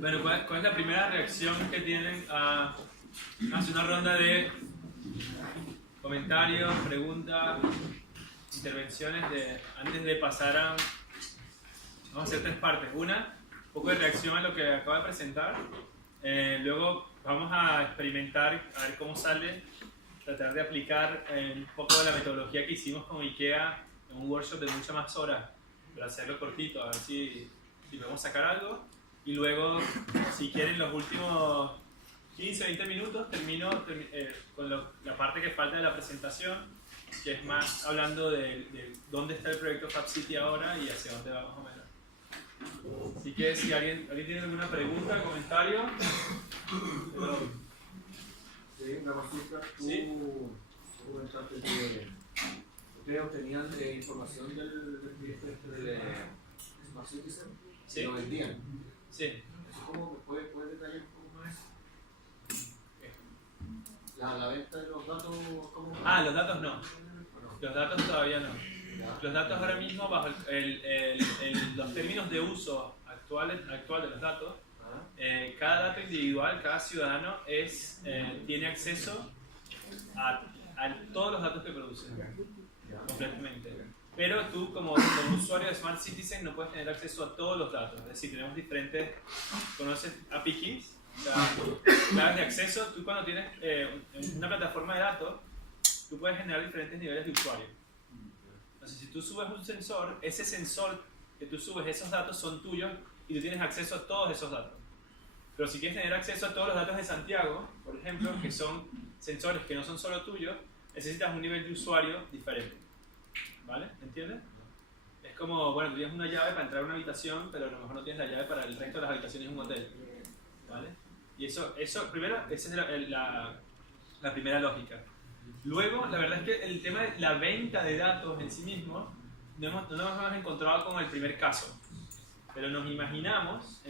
Bueno, ¿cuál es la primera reacción que tienen a hacer una ronda de comentarios, preguntas, intervenciones antes de pasar a... Vamos a hacer tres partes. Una, un poco de reacción a lo que acabo de presentar. Luego vamos a experimentar, a ver cómo sale, tratar de aplicar un poco de la metodología que hicimos con IKEA en un workshop de muchas más horas, para hacerlo cortito, a ver si podemos sacar algo. Y luego, si quieren, los últimos 15 o 20 minutos termino con la parte que falta de la presentación, que es más hablando de dónde está el proyecto Fab City ahora y hacia dónde va más o menos. Así que si alguien tiene alguna pregunta, comentario. Sí, una consulta. ¿Sí? Tú comentaste que ustedes obtenían información del proyecto del Smart Citizen y Sí. lo vendían. Sí. ¿Cómo puede detallar un poco más eso? La venta de los datos, ¿cómo? Los datos no. Los datos todavía no. Los datos ahora mismo, bajo los términos de uso actual de los datos, cada dato individual, cada ciudadano tiene acceso a todos los datos que produce, completamente. Pero tú, como usuario de Smart Citizen, no puedes tener acceso a todos los datos. Es decir, tenemos diferentes, ¿conoces API Keys? O sea, claves de acceso. Tú cuando tienes una plataforma de datos, tú puedes generar diferentes niveles de usuario. Entonces, si tú subes un sensor, ese sensor que tú subes, esos datos son tuyos y tú tienes acceso a todos esos datos. Pero si quieres tener acceso a todos los datos de Santiago, por ejemplo, que son sensores que no son solo tuyos, necesitas un nivel de usuario diferente. ¿Vale? ¿Entiendes? Es como, bueno, tú tienes una llave para entrar a una habitación, pero a lo mejor no tienes la llave para el resto de las habitaciones de un hotel. ¿Vale? Y eso primero, esa es la primera lógica. Luego, la verdad es que el tema de la venta de datos en sí mismo, no nos hemos encontrado con el primer caso. Pero nos imaginamos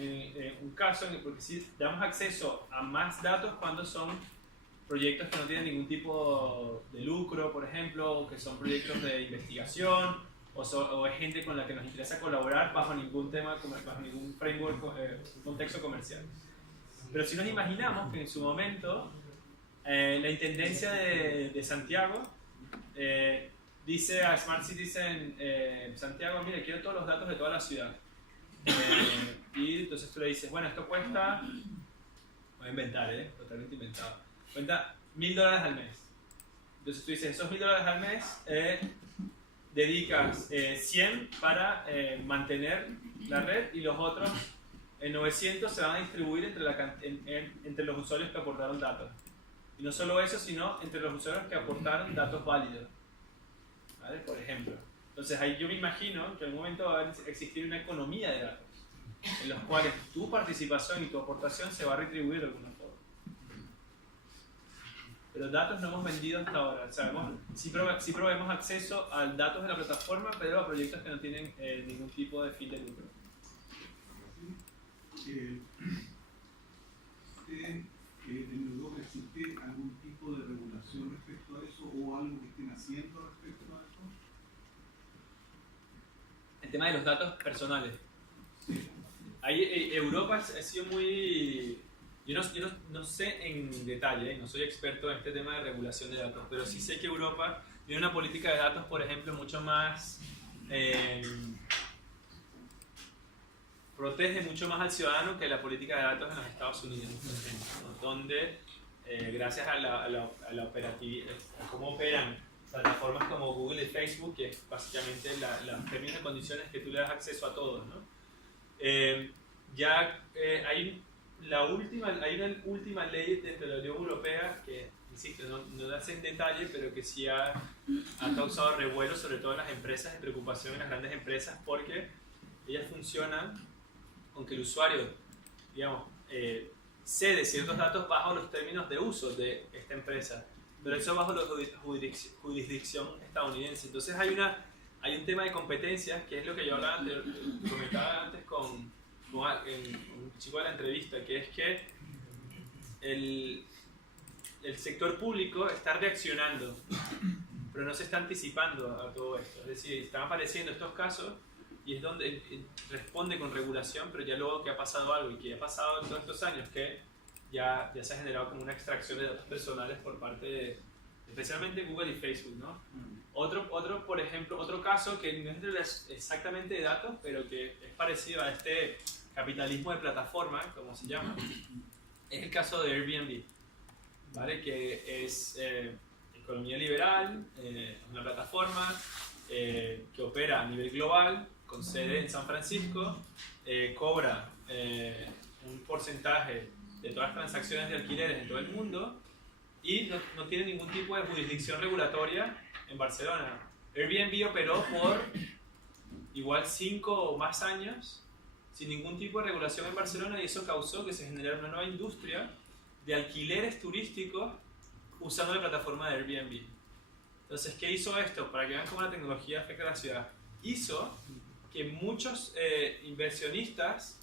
un caso, porque si damos acceso a más datos cuando son proyectos que no tienen ningún tipo de lucro, por ejemplo, o que son proyectos de investigación, o es gente con la que nos interesa colaborar bajo ningún framework, contexto comercial. Pero si nos imaginamos que en su momento la Intendencia de Santiago dice a Smart Citizen Santiago, mire, quiero todos los datos de toda la ciudad. Y entonces tú le dices, bueno, esto cuesta, voy a inventar, totalmente inventado, cuesta $1000 al mes. Entonces tú dices, esos $1000 al mes dedicas 100 para mantener la red y los otros 900 se van a distribuir entre los usuarios que aportaron datos. Y no solo eso, sino entre los usuarios que aportaron datos válidos. ¿Vale? Por ejemplo. Entonces ahí yo me imagino que en algún momento va a existir una economía de datos, en los cuales tu participación y tu aportación se va a retribuir de alguna forma. Pero datos no hemos vendido hasta ahora. Sí proveemos acceso a datos de la plataforma, pero a proyectos que no tienen ningún tipo de fin de lucro. ¿En Europa existe algún tipo de regulación respecto a eso o algo que estén haciendo respecto a eso? El tema de los datos personales. Ahí, Europa ha sido muy... Yo no sé en detalle, no soy experto en este tema de regulación de datos, pero sí sé que Europa tiene una política de datos, por ejemplo, mucho más... protege mucho más al ciudadano que la política de datos en los Estados Unidos, por ejemplo, donde gracias a la operatividad, a cómo operan plataformas como Google y Facebook, que es básicamente los términos y condiciones que tú le das acceso a todos, ¿no? Hay una última ley de la Unión Europea que, insisto, no la sé en detalle, pero que sí ha causado revuelo, sobre todo en las empresas, de preocupación en las grandes empresas, porque ellas funcionan con que el usuario, digamos, cede ciertos datos bajo los términos de uso de esta empresa, pero eso bajo la jurisdicción estadounidense. Entonces hay un tema de competencias, que es lo que yo comentaba antes con un chico de la entrevista, que es que el sector público está reaccionando pero no se está anticipando a todo esto. Es decir, están apareciendo estos casos y es donde responde con regulación, pero ya luego que ha pasado algo y que ha pasado en todos estos años que ya se ha generado como una extracción de datos personales por parte de, especialmente Google y Facebook, ¿no? Por ejemplo, otro caso que no es exactamente de datos, pero que es parecido a este capitalismo de plataforma, como se llama, es el caso de Airbnb, ¿vale? Que es economía liberal, una plataforma que opera a nivel global, con sede en San Francisco, cobra un porcentaje de todas las transacciones de alquileres en todo el mundo y no tiene ningún tipo de jurisdicción regulatoria en Barcelona. Airbnb operó por igual 5 o más años sin ningún tipo de regulación en Barcelona y eso causó que se generara una nueva industria de alquileres turísticos usando la plataforma de Airbnb. Entonces, ¿qué hizo esto? Para que vean cómo la tecnología afecta a la ciudad. Hizo que muchos inversionistas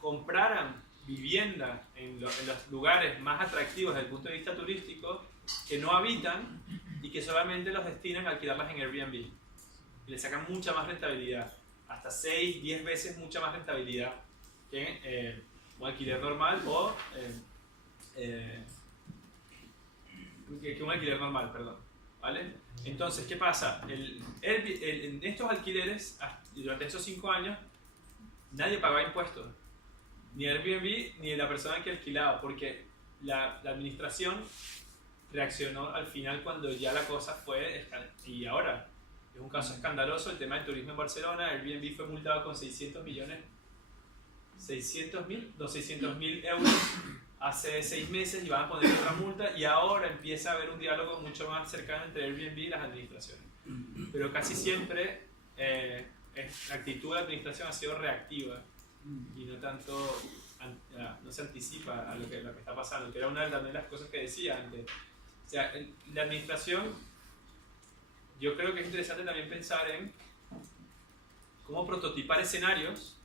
compraran vivienda en los lugares más atractivos desde el punto de vista turístico que no habitan y que solamente los destinan a alquilarlas en Airbnb. Y le sacan mucha más rentabilidad, hasta 6, 10 veces mucha más rentabilidad que un alquiler normal o que un alquiler normal, perdón. ¿Vale? Entonces, ¿qué pasa? En estos alquileres, durante esos 5 años, nadie pagaba impuestos. Ni Airbnb ni la persona que alquilaba, porque la administración reaccionó al final cuando ya la cosa fue... Y ahora, es un caso escandaloso el tema del turismo en Barcelona. Airbnb fue multado con 600 millones... 600.000 euros hace 6 meses y van a poner otra multa y ahora empieza a haber un diálogo mucho más cercano entre Airbnb y las administraciones. Pero casi siempre la actitud de la administración ha sido reactiva y no tanto, no se anticipa a lo que está pasando, que era una de las cosas que decía antes. O sea, la administración, yo creo que es interesante también pensar en cómo prototipar escenarios,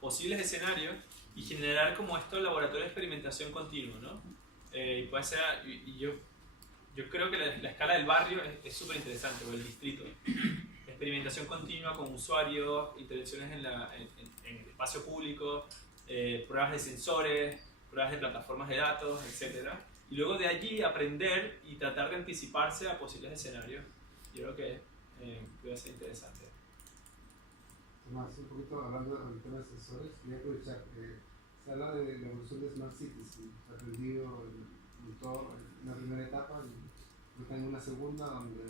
posibles escenarios, y generar como esto laboratorio de experimentación continuo, ¿no? Y puede ser, yo creo que la escala del barrio es súper interesante, o el distrito. Experimentación continua con usuarios, intervenciones en el espacio público, pruebas de sensores, pruebas de plataformas de datos, etc. Y luego de allí aprender y tratar de anticiparse a posibles escenarios. Yo creo que puede ser interesante. Tomás, un poquito hablando del tema de sensores, quería aprovechar que se habla de la evolución de Smart Cities, y se ha aprendido en la primera etapa y está en una segunda donde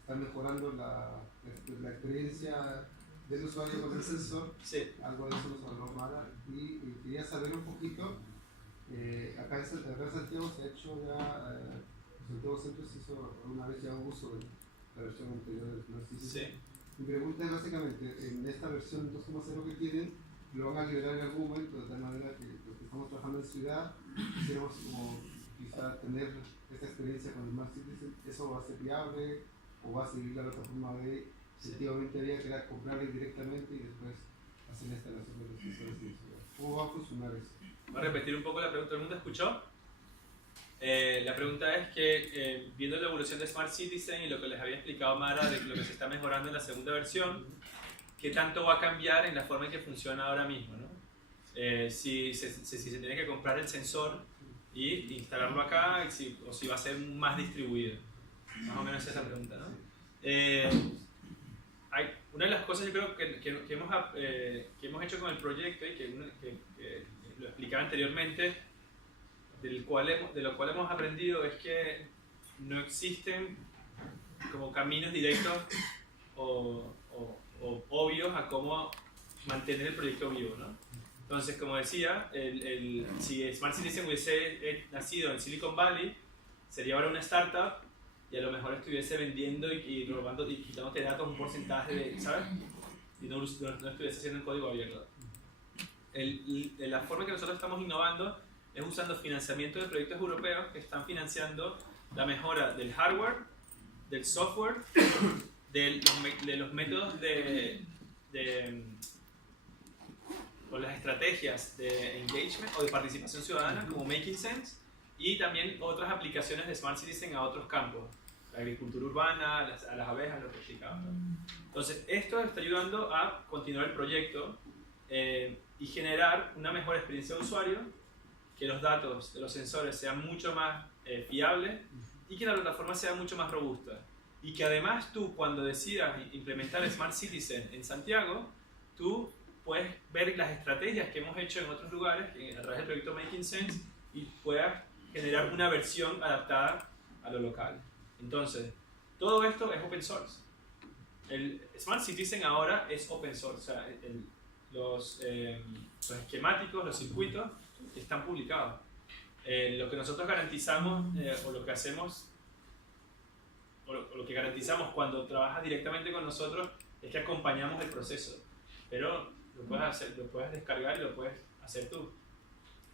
está mejorando la experiencia del usuario con el sensor. Sí. Algo de eso nos habló Mara y quería saber un poquito, acá en Santiago se ha hecho ya, Santiago Centro se hizo una vez ya un uso de la versión anterior de Smart Cities. Sí. Mi pregunta es básicamente, en esta versión 2.0 que tienen, lo van a liberar en algún momento, de tal manera que los que estamos trabajando en ciudad, quisiéramos como quizá tener esta experiencia con Smart Cities. ¿Eso va a ser viable o va a seguir la plataforma de efectivamente había que era comprarle directamente y después hacer la instalación de los sensores en ciudad? ¿Cómo va a funcionar eso? Voy a repetir un poco la pregunta, ¿todo el mundo escuchó? La pregunta es que, viendo la evolución de Smart Citizen y lo que les había explicado Mara de lo que se está mejorando en la segunda versión, ¿qué tanto va a cambiar en la forma en que funciona ahora mismo, ¿no? Si se tiene que comprar el sensor y instalarlo acá, o si va a ser más distribuido. Más o menos esa es la pregunta, ¿no? Una de las cosas yo creo que hemos hecho con el proyecto y que lo explicaba anteriormente, de lo cual hemos aprendido, es que no existen como caminos directos o obvios a cómo mantener el proyecto vivo, ¿no? Entonces, como decía, si Smart Citizen hubiese nacido en Silicon Valley, sería ahora una startup y a lo mejor estuviese vendiendo y robando y quitándote datos un porcentaje de, ¿sabes? Y no estuviese haciendo el código abierto. La forma que nosotros estamos innovando es usando financiamiento de proyectos europeos que están financiando la mejora del hardware, del software, de los métodos o las estrategias de engagement o de participación ciudadana como Making Sense y también otras aplicaciones de Smart Citizen a otros campos. la agricultura urbana, a las abejas, lo que explicaba. Entonces, esto está ayudando a continuar el proyecto y generar una mejor experiencia de usuario, que los datos de los sensores sean mucho más fiables y que la plataforma sea mucho más robusta. Y que además tú, cuando decidas implementar Smart Citizen en Santiago, tú puedes ver las estrategias que hemos hecho en otros lugares a través del proyecto Making Sense y puedas generar una versión adaptada a lo local. Entonces, todo esto es open source. El Smart Citizen ahora es open source. O sea, los esquemáticos, los circuitos están publicados. Lo que nosotros garantizamos o lo que hacemos o lo que garantizamos cuando trabajas directamente con nosotros es que acompañamos el proceso, pero lo puedes hacer, lo puedes descargar y lo puedes hacer tú.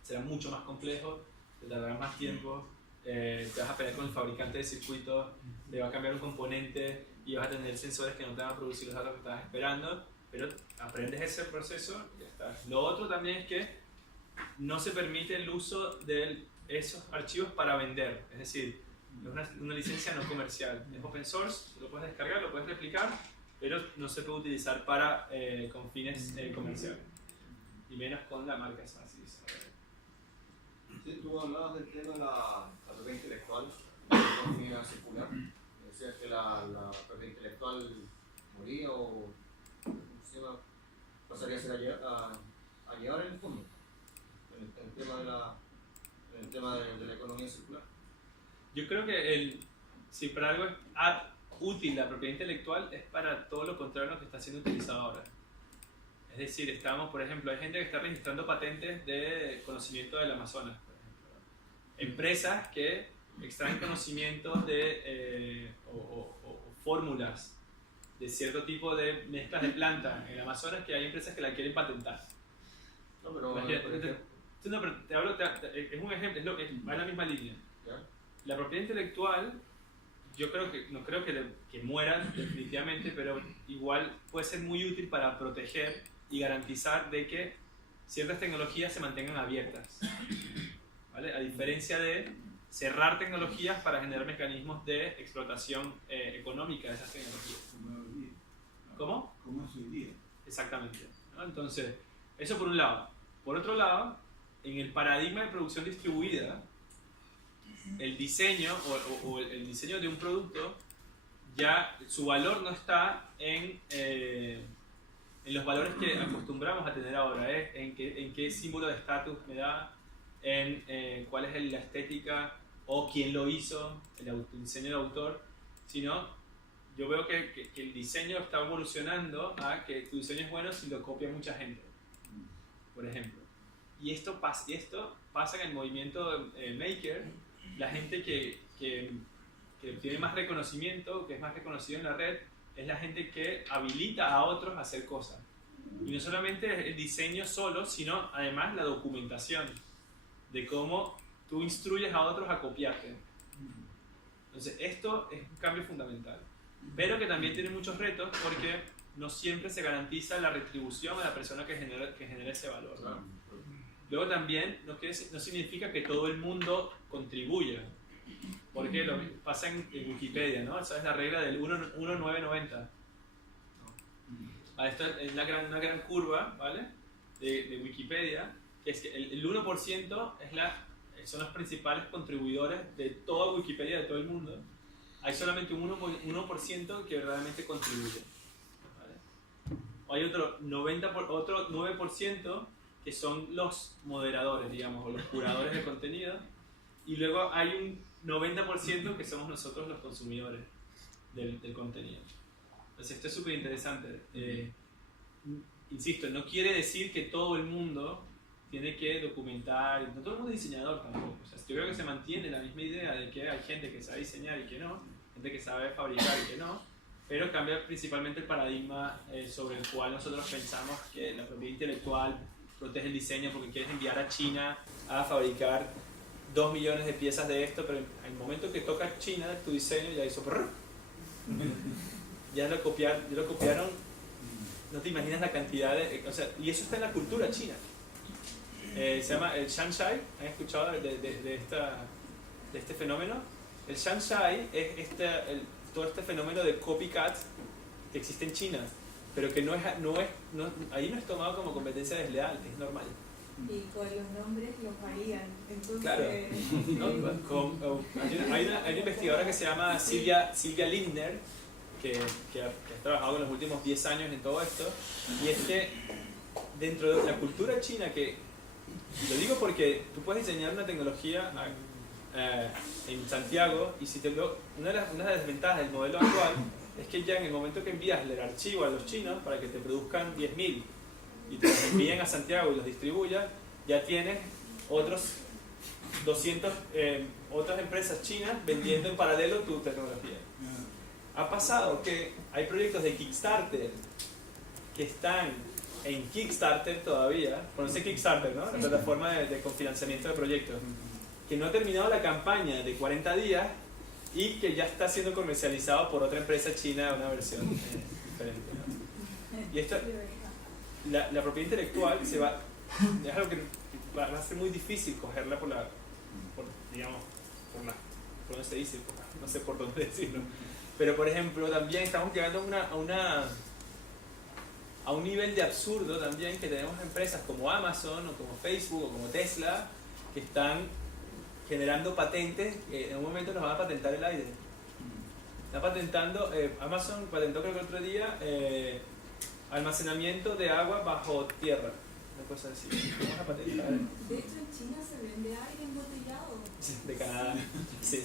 Será mucho más complejo, te tardará más tiempo, te vas a pelear con el fabricante de circuitos, te va a cambiar un componente y vas a tener sensores que no te van a producir los datos que estabas esperando, pero aprendes ese proceso y ya está. Lo otro también es que no se permite el uso de esos archivos para vender, es decir, es una licencia no comercial, es open source, lo puedes descargar, lo puedes replicar, pero no se puede utilizar con fines comerciales, y menos con la marca Smart Citizen. Sí, tú hablabas del tema de la propiedad intelectual, la economía circular. Decías que la propiedad intelectual moría o pasaría a ser a llevar en el fondo, en el tema de la economía circular. Yo creo que si para algo es útil la propiedad intelectual es para todo lo contrario a lo que está siendo utilizado ahora. Es decir, por ejemplo, hay gente que está registrando patentes de conocimiento del Amazonas, por ejemplo. Empresas que extraen conocimientos o fórmulas de cierto tipo de mezclas de plantas en el Amazonas, que hay empresas que la quieren patentar. No, pero te hablo, es un ejemplo, va en la misma línea. ¿ya? La propiedad intelectual, yo no creo que muera definitivamente, pero igual puede ser muy útil para proteger y garantizar de que ciertas tecnologías se mantengan abiertas, ¿vale? A diferencia de cerrar tecnologías para generar mecanismos de explotación económica de esas tecnologías. Como hoy día. ¿Cómo? Como es hoy día. Exactamente, ¿no? Entonces, eso por un lado. Por otro lado, en el paradigma de producción distribuida, el diseño o el diseño de un producto, ya su valor no está en los valores que acostumbramos a tener ahora, en qué símbolo de estatus me da, en cuál es la estética o quién lo hizo, el diseño del autor, sino yo veo que el diseño está evolucionando a que tu diseño es bueno si lo copia mucha gente, por ejemplo. Y esto pasa en el movimiento Maker. La gente que tiene más reconocimiento, que es más reconocido en la red, es la gente que habilita a otros a hacer cosas. Y no solamente el diseño solo, sino además la documentación de cómo tú instruyes a otros a copiarte. Entonces esto es un cambio fundamental, pero que también tiene muchos retos porque no siempre se garantiza la retribución a la persona que genera ese valor, ¿no? Luego también no significa que todo el mundo contribuya, porque lo pasa en Wikipedia, ¿no? Esa es la regla del 1990. Esto es una gran curva, ¿vale? De Wikipedia, que es que el 1% son los principales contribuidores de toda Wikipedia, de todo el mundo. Hay solamente un 1% que verdaderamente contribuye, ¿vale? Hay otro 9% que son los moderadores, digamos, o los curadores de contenido, y luego hay un 90% que somos nosotros los consumidores del contenido. Entonces esto es súper interesante. Insisto, no quiere decir que todo el mundo tiene que documentar, no todo el mundo es diseñador tampoco. O sea, yo creo que se mantiene la misma idea de que hay gente que sabe diseñar y que no, gente que sabe fabricar y que no, pero cambia principalmente el paradigma sobre el cual nosotros pensamos que la propiedad intelectual protege el diseño porque quieres enviar a China a fabricar 2 millones de piezas de esto, pero en el momento que toca China tu diseño ya hizo ya lo copiaron, no te imaginas la cantidad o sea, y eso está en la cultura china. Se llama el Shanshai, ¿han escuchado de este fenómeno? El Shanghai es todo este fenómeno de copycat que existe en China, pero que ahí no es tomado como competencia desleal, es normal. Y con los nombres los varían. Entonces, Claro. Hay una investigadora que se llama Silvia Lindner, que ha trabajado en los últimos 10 años en todo esto, y es que dentro de la cultura china, que lo digo porque tú puedes diseñar una tecnología en Santiago, y una de las desventajas del modelo actual es que ya en el momento que envías el archivo a los chinos para que te produzcan 10.000 y te los envíen a Santiago y los distribuyas, ya tienes otros 200 otras empresas chinas vendiendo en paralelo tu tecnología. Ha pasado que hay proyectos de Kickstarter que están en Kickstarter todavía. Conoce Kickstarter, ¿no? La plataforma de financiamiento de proyectos, que no ha terminado la campaña de 40 días y que ya está siendo comercializado por otra empresa china, una versión diferente, ¿no? Y esto, la propiedad intelectual es algo que va a ser muy difícil cogerla por donde se dice, no sé por dónde decirlo. Pero por ejemplo, también estamos llegando a un nivel de absurdo también, que tenemos empresas como Amazon o como Facebook o como Tesla que están generando patentes que en un momento nos van a patentar el aire. Está patentando, Amazon patentó creo que el otro día almacenamiento de agua bajo tierra, una cosa así. Vamos a patentar. de hecho, en China se vende aire embotellado. De Canadá. Sí.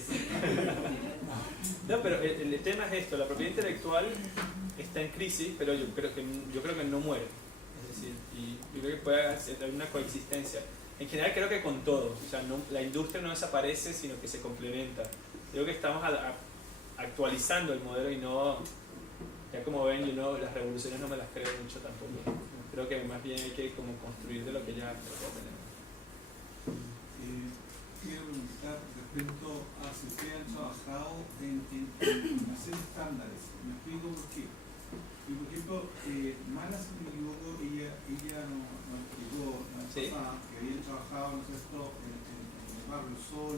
No, pero el tema es esto, la propiedad intelectual está en crisis, pero yo creo que no muere. Es decir, y yo creo que puede haber una coexistencia. En general creo que con todo, o sea, la industria no desaparece, sino que se complementa. Creo que estamos actualizando el modelo y no, ya como ven, las revoluciones no me las creo mucho tampoco. Creo que más bien hay que como construir de lo que ya tenemos. Quiero preguntar respecto a si ustedes han trabajado en hacer estándares. Me explico por qué. Y por ejemplo, Mala, si me equivoco, ella nos explicó la vez pasada que habían trabajado, ¿no es cierto?, en el barrio Sol,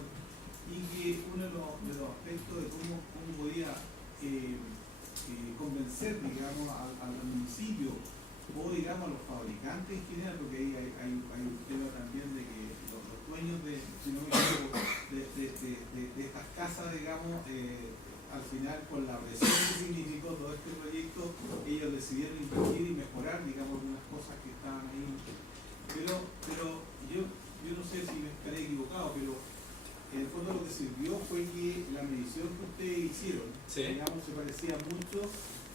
y que uno de los aspectos de cómo podía convencer, digamos, al municipio o, digamos, a los fabricantes en general, porque ahí hay un tema también de que los dueños de estas casas, digamos, al final, con la presión que significó todo este proyecto, ellos decidieron invertir y mejorar, digamos, algunas cosas que estaban ahí. Pero yo no sé si me estaré equivocado, pero en el fondo lo que sirvió fue que la medición que ustedes hicieron, digamos, se parecía mucho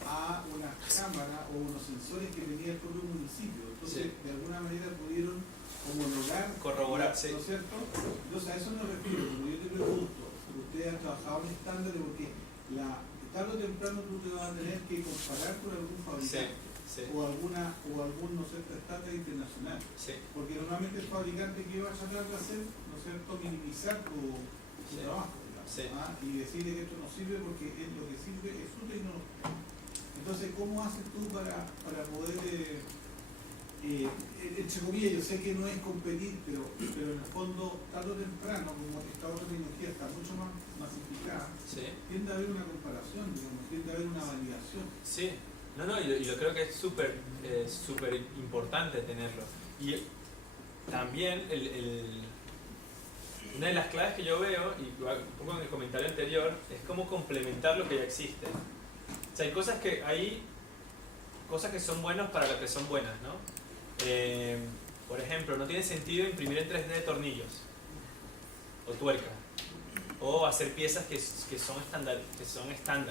a una cámara o unos sensores que tenía el propio municipio. Entonces, de alguna manera pudieron homologar, corroborar, ¿no es cierto? Entonces, a eso me refiero. Cuando yo te pregunto, ustedes han trabajado en estándares, porque tarde o temprano tú te vas a tener que comparar con algún fabricante o algún, ¿no es cierto?, estándar internacional. Porque normalmente el fabricante que va a tratar de hacer, ¿no es cierto?, minimizar tu trabajo, digamos, y decirle que esto no sirve porque lo que sirve es su tecnología. Entonces, ¿cómo haces tú para poder, entre comillas, yo sé que no es competir, pero en el fondo, tarde o temprano, como esta otra tecnología está mucho más masificada, tiende a haber una comparación, digamos, tiende a haber una validación. Sí, y yo creo que es súper importante tenerlo. Y también una de las claves que yo veo, y un poco en el comentario anterior, es cómo complementar lo que ya existe. O sea, hay cosas que son buenas para lo que son buenas, ¿no? Por ejemplo, no tiene sentido imprimir en 3D tornillos o tuercas o hacer piezas que son estándar.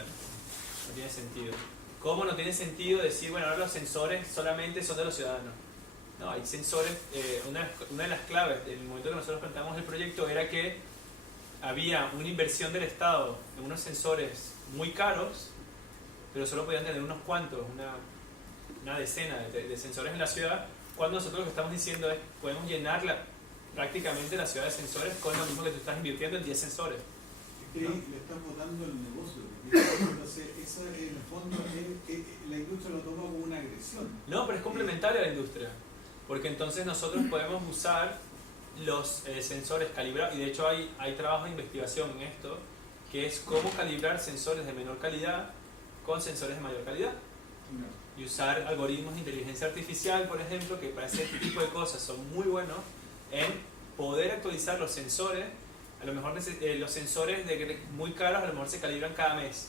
No tiene sentido. ¿Cómo no tiene sentido decir, bueno, ahora los sensores solamente son de los ciudadanos? No, hay sensores. Una de las claves en el momento que nosotros planteamos el proyecto era que había una inversión del Estado en unos sensores muy caros, pero solo podían tener unos cuantos, una decena de sensores en la ciudad, cuando nosotros lo que estamos diciendo es podemos llenar prácticamente la ciudad de sensores con lo mismo que tú estás invirtiendo en 10 sensores. Es que le están botando el negocio. Entonces, eso en el fondo la industria lo toma como una agresión. No, pero es complementario a la industria, porque entonces nosotros podemos usar los sensores calibrados, y de hecho hay trabajos de investigación en esto, que es cómo calibrar sensores de menor calidad con sensores de mayor calidad. Y usar algoritmos de inteligencia artificial, por ejemplo, que para ese tipo de cosas son muy buenos en poder actualizar los sensores. A lo mejor los sensores muy caros a lo mejor se calibran cada mes,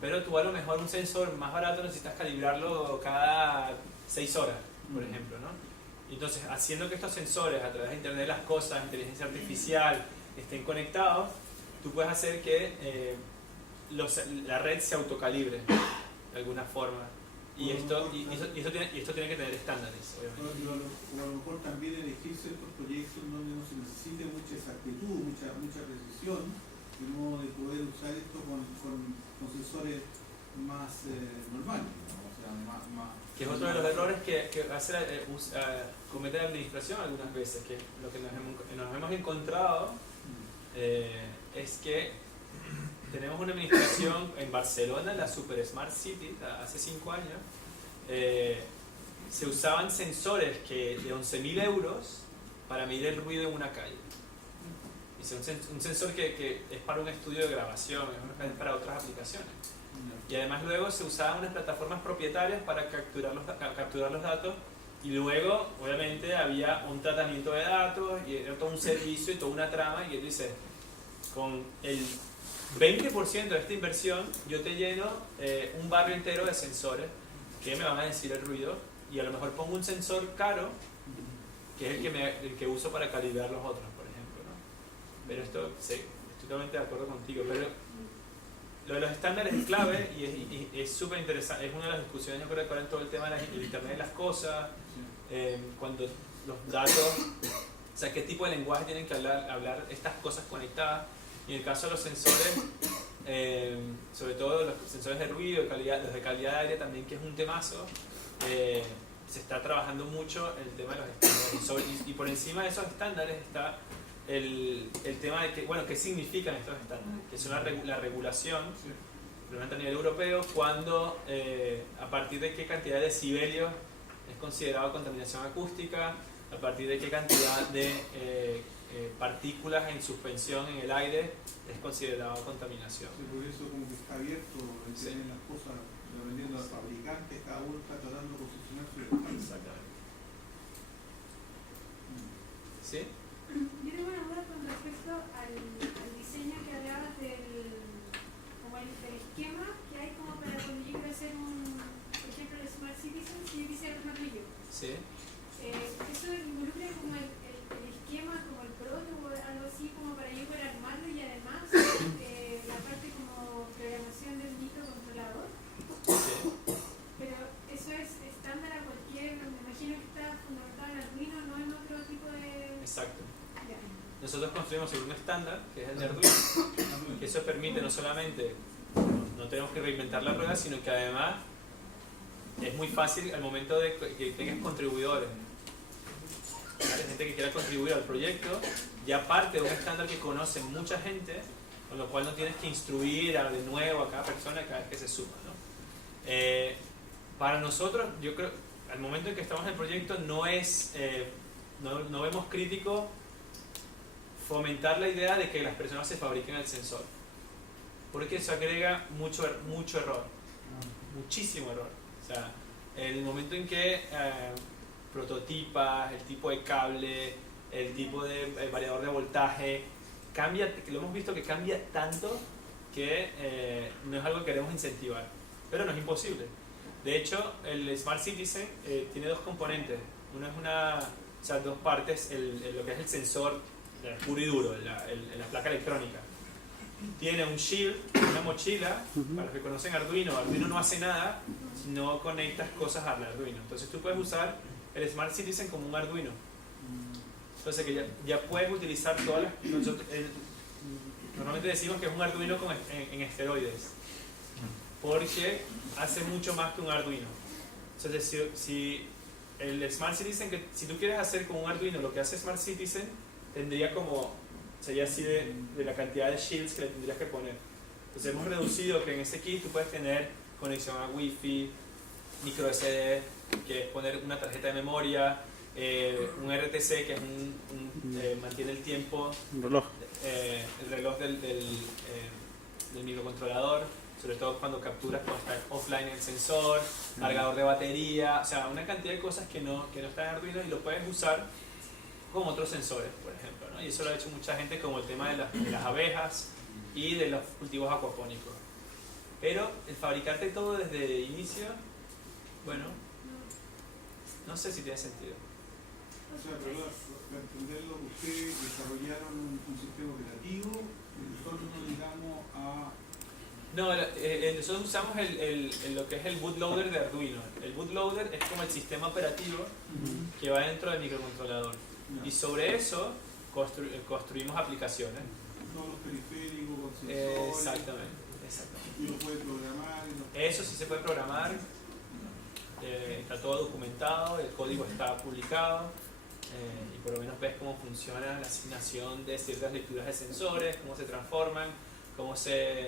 pero tú a lo mejor un sensor más barato necesitas calibrarlo cada 6 horas, por ejemplo, ¿no? Entonces, haciendo que estos sensores a través de Internet de las Cosas, inteligencia artificial, estén conectados, tú puedes hacer que la red se autocalibre de alguna forma. Y esto tiene que tener estándares, obviamente. O a lo mejor también elegir ciertos proyectos donde no se necesite mucha exactitud, mucha precisión, de modo de poder usar esto con sensores más normales, ¿no? O sea, más que es otro de los errores que comete la administración algunas veces, que lo que nos hemos encontrado es que tenemos una administración en Barcelona, la Super Smart City, hace 5 años, se usaban sensores de 11.000 euros para medir el ruido en una calle. Un sensor que es para un estudio de grabación, es para otras aplicaciones. Y además luego se usaban unas plataformas propietarias para capturar los datos, y luego obviamente había un tratamiento de datos y era todo un servicio y toda una trama, y él dice, con el 20% de esta inversión yo te lleno un barrio entero de sensores que me van a decir el ruido, y a lo mejor pongo un sensor caro que es el que uso para calibrar los otros, por ejemplo, ¿no? Pero esto, sí, estoy totalmente de acuerdo contigo, pero lo de los estándares es clave y es súper interesante. Es una de las discusiones, yo creo, que ahora en todo el tema del Internet de las Cosas, cuando los datos, o sea, qué tipo de lenguaje tienen que hablar estas cosas conectadas. Y en el caso de los sensores, sobre todo los sensores de ruido, los de calidad de aire también, que es un temazo, se está trabajando mucho en el tema de los estándares. Y por encima de esos estándares está el tema de qué significan estos estándares, que son la regulación, a nivel europeo, cuando a partir de qué cantidad de decibelios es considerado contaminación acústica, a partir de qué cantidad de partículas en suspensión en el aire es considerado contaminación. Sí, por eso como que está abierto, entienden las cosas, dependiendo de los fabricantes, cada uno está tratando de posicionar su mercado. Exactamente. ¿Sí? Yo tengo una duda con respecto al diseño que hablabas del esquema que hay como para cuando yo quiero hacer por ejemplo, el Smart Citizen, si yo quisiera armarlo yo. Sí. Eso involucra como el esquema, como el prototipo, algo así como para yo poder armarlo, y además la parte como programación del microcontrolador. Sí. Pero eso es estándar a cualquier, me imagino que está fundamentado en Arduino, no en otro tipo de... Exacto. Ya. Nosotros construimos sobre un estándar, que es el de Arduino, que eso permite no solamente, no tenemos que reinventar la rueda, sino que además es muy fácil al momento de que tengas contribuidores, gente que quiera contribuir al proyecto, ya parte de un estándar que conoce mucha gente, con lo cual no tienes que instruir de nuevo a cada persona cada vez que se suma, ¿no? Para nosotros, yo creo, al momento en que estamos en el proyecto, no vemos crítico fomentar la idea de que las personas se fabriquen el sensor, porque eso agrega mucho error, muchísimo error. O sea, el momento en que prototipas, el tipo de cable, el tipo de variador de voltaje, cambia, lo hemos visto que cambia tanto que no es algo que queremos incentivar, pero no es imposible. De hecho, el Smart Citizen tiene dos componentes. Uno es dos partes, lo que es el sensor puro y duro, la placa electrónica. Tiene un shield, una mochila. Para los que conocen Arduino, Arduino no hace nada si no conectas cosas al Arduino. Entonces tú puedes usar el Smart Citizen como un Arduino. Entonces que ya puedes utilizar todas las... Normalmente decimos que es un Arduino en esteroides, porque hace mucho más que un Arduino. Entonces si el Smart Citizen, si tú quieres hacer con un Arduino lo que hace Smart Citizen, sería así de la cantidad de shields que le tendrías que poner. Entonces hemos reducido que en ese kit tú puedes tener conexión a Wi-Fi, micro SD, que es poner una tarjeta de memoria, un RTC, que es mantiene el tiempo, un reloj. el reloj microcontrolador, sobre todo cuando capturas cuando está offline el sensor, cargador de batería, o sea, una cantidad de cosas que no están en Arduino y lo puedes usar con otros sensores, por ejemplo, ¿no? Y eso lo ha hecho mucha gente, como el tema de las abejas y de los cultivos acuapónicos. Pero el fabricarte todo desde el inicio, bueno, no sé si tiene sentido. O sea, pero para entenderlo, ustedes desarrollaron un sistema operativo en torno, digamos, a... No, nosotros usamos lo que es el bootloader de Arduino. El bootloader es como el sistema operativo que va dentro del microcontrolador. Y sobre eso construimos aplicaciones. Todos los periféricos, con sensores... Exactamente. Y lo puede programar... Eso sí se puede programar. Está todo documentado, el código está publicado. Y por lo menos ves cómo funciona la asignación de ciertas lecturas de sensores, cómo se transforman, cómo se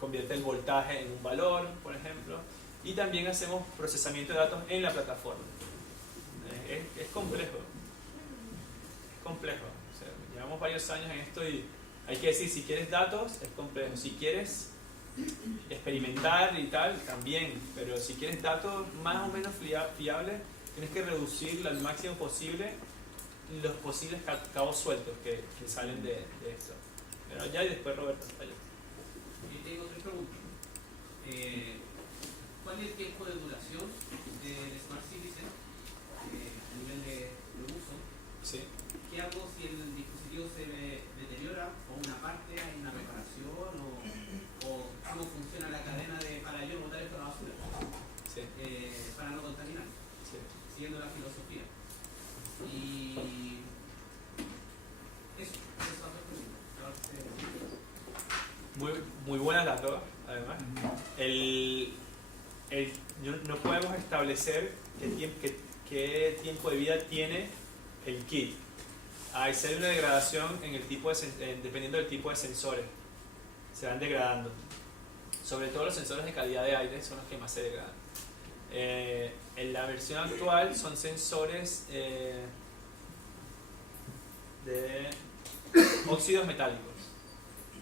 convierte el voltaje en un valor, por ejemplo. Y también hacemos procesamiento de datos en la plataforma. Es complejo. Es complejo. O sea, llevamos varios años en esto y hay que decir, si quieres datos, es complejo. Si quieres experimentar y tal, también. Pero si quieres datos más o menos fiables, tienes que reducir al máximo posible los posibles cabos sueltos que salen de esto. Pero ya y después Roberto. Y tengo otra pregunta. ¿Cuál es el tiempo de duración del Smart Citizen a nivel de uso? Sí. ¿Qué hago si el dispositivo se deteriora o una parte, hay una reparación o cómo funciona la cadena para yo botar esto a la basura? Sí. Para no contaminar. Sí. Siguiendo la filosofía. Y eso Muy buenas las dos, además. No podemos establecer qué tiempo de vida tiene el kit. Hay una degradación en el tipo dependiendo del tipo de sensores. Se van degradando. Sobre todo los sensores de calidad de aire son los que más se degradan. En la versión actual son sensores de óxidos metálicos.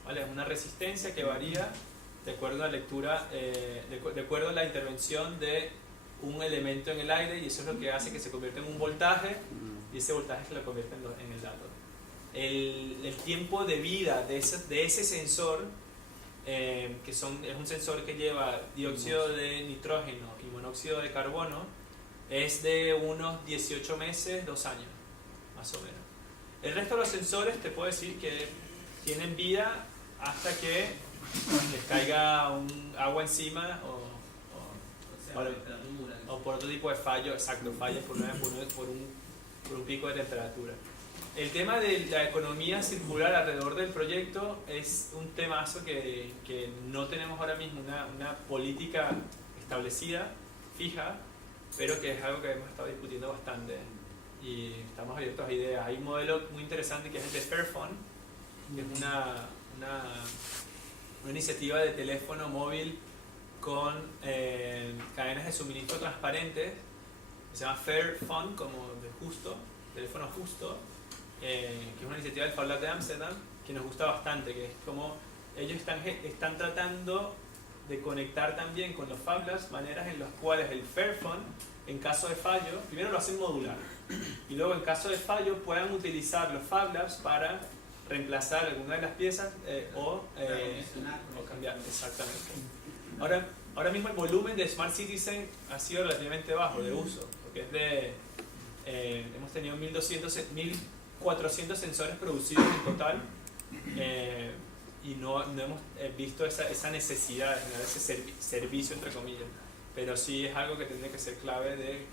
¿Vale? Es una resistencia que varía de acuerdo a la lectura, de acuerdo a la intervención de un elemento en el aire, y eso es lo que hace que se convierta en un voltaje y ese voltaje se lo convierte en el dato. El tiempo de vida de ese sensor, es un sensor que lleva dióxido de nitrógeno y monóxido de carbono, es de unos 18 meses, 2 años, más o menos. El resto de los sensores te puedo decir que tienen vida hasta que les caiga agua encima o por otro tipo de fallo, exacto, fallas por un pico de temperatura. El tema de la economía circular alrededor del proyecto es un temazo que no tenemos ahora mismo una política establecida, fija, pero que es algo que hemos estado discutiendo bastante y estamos abiertos a ideas. Hay un modelo muy interesante que es el de Fairphone, que es una iniciativa de teléfono móvil con cadenas de suministro transparentes, que se llama Fairphone, como de justo, teléfono justo, que es una iniciativa del Fab Lab de Ámsterdam, que nos gusta bastante, que es como ellos están tratando de conectar también con los Fab Labs maneras en las cuales el Fairphone, en caso de fallo, primero lo hacen modular, y luego en caso de fallo puedan utilizar los Fab Labs para reemplazar alguna de las piezas o cambiar. Exactamente. Ahora mismo el volumen de Smart Citizen ha sido relativamente bajo de uso, porque hemos tenido 1.400 sensores producidos en total, y no hemos visto esa necesidad de generar ese servicio, entre comillas. Pero sí es algo que tendría que ser clave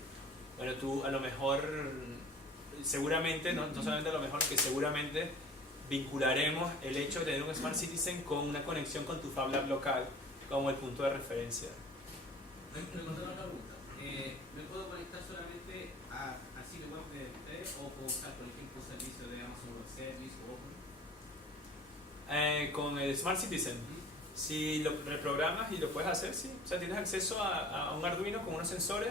bueno, tú a lo mejor, seguramente, no solamente a lo mejor, que seguramente vincularemos el hecho de tener un Smart Citizen con una conexión con tu Fab Lab local como el punto de referencia. Me conté una pregunta. ¿Me puedo conectar solamente al sitio web de ustedes o puedo usar, por ejemplo, un servicio de Amazon Web Service o Open? Con el Smart Citizen, si lo reprogramas y lo puedes hacer, sí. O sea, tienes acceso a un Arduino con unos sensores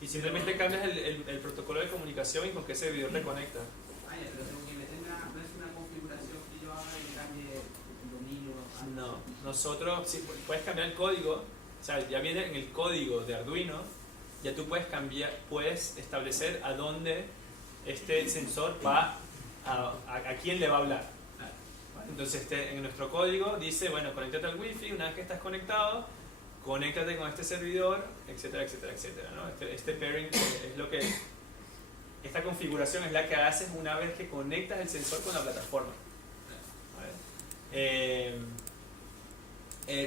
y simplemente cambias el protocolo de comunicación y con qué ese video reconecta. Pero tengo que meter no es una configuración que yo haga y le cambie el dominio. No, nosotros, sí, puedes cambiar el código, o sea, ya viene en el código de Arduino, ya tú puedes cambiar, puedes establecer a dónde este sensor va, a quién le va a hablar. ¿Vale? Entonces en nuestro código dice, bueno, conéctate al Wi-Fi, una vez que estás conectado, conéctate con este servidor, etcétera, etcétera, etcétera, ¿no? Este pairing es lo que... Esta configuración es la que haces una vez que conectas el sensor con la plataforma. ¿Vale?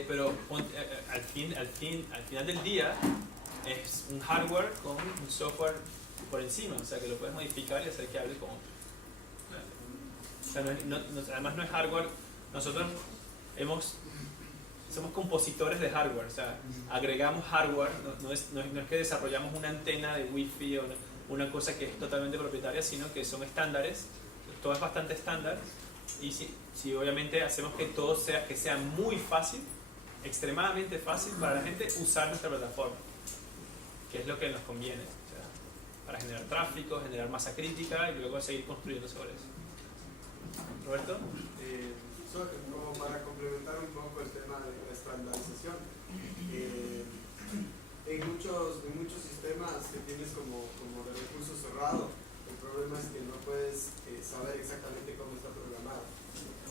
Pero al final del día es un hardware con un software por encima, o sea que lo puedes modificar y hacer que hable con otro. O sea, además no es hardware, nosotros somos compositores de hardware, o sea, agregamos hardware, no es que desarrollamos una antena de Wi-Fi o una cosa que es totalmente propietaria, sino que son estándares, todo es bastante estándar, y si obviamente hacemos que todo sea muy fácil, extremadamente fácil para la gente usar nuestra plataforma, que es lo que nos conviene, o sea, para generar tráfico, generar masa crítica y luego seguir construyendo sobre eso. ¿Roberto? Como para complementar un poco el tema de la estandarización, en muchos sistemas que tienes como de recurso cerrado, el problema es que no puedes saber exactamente cómo está programado.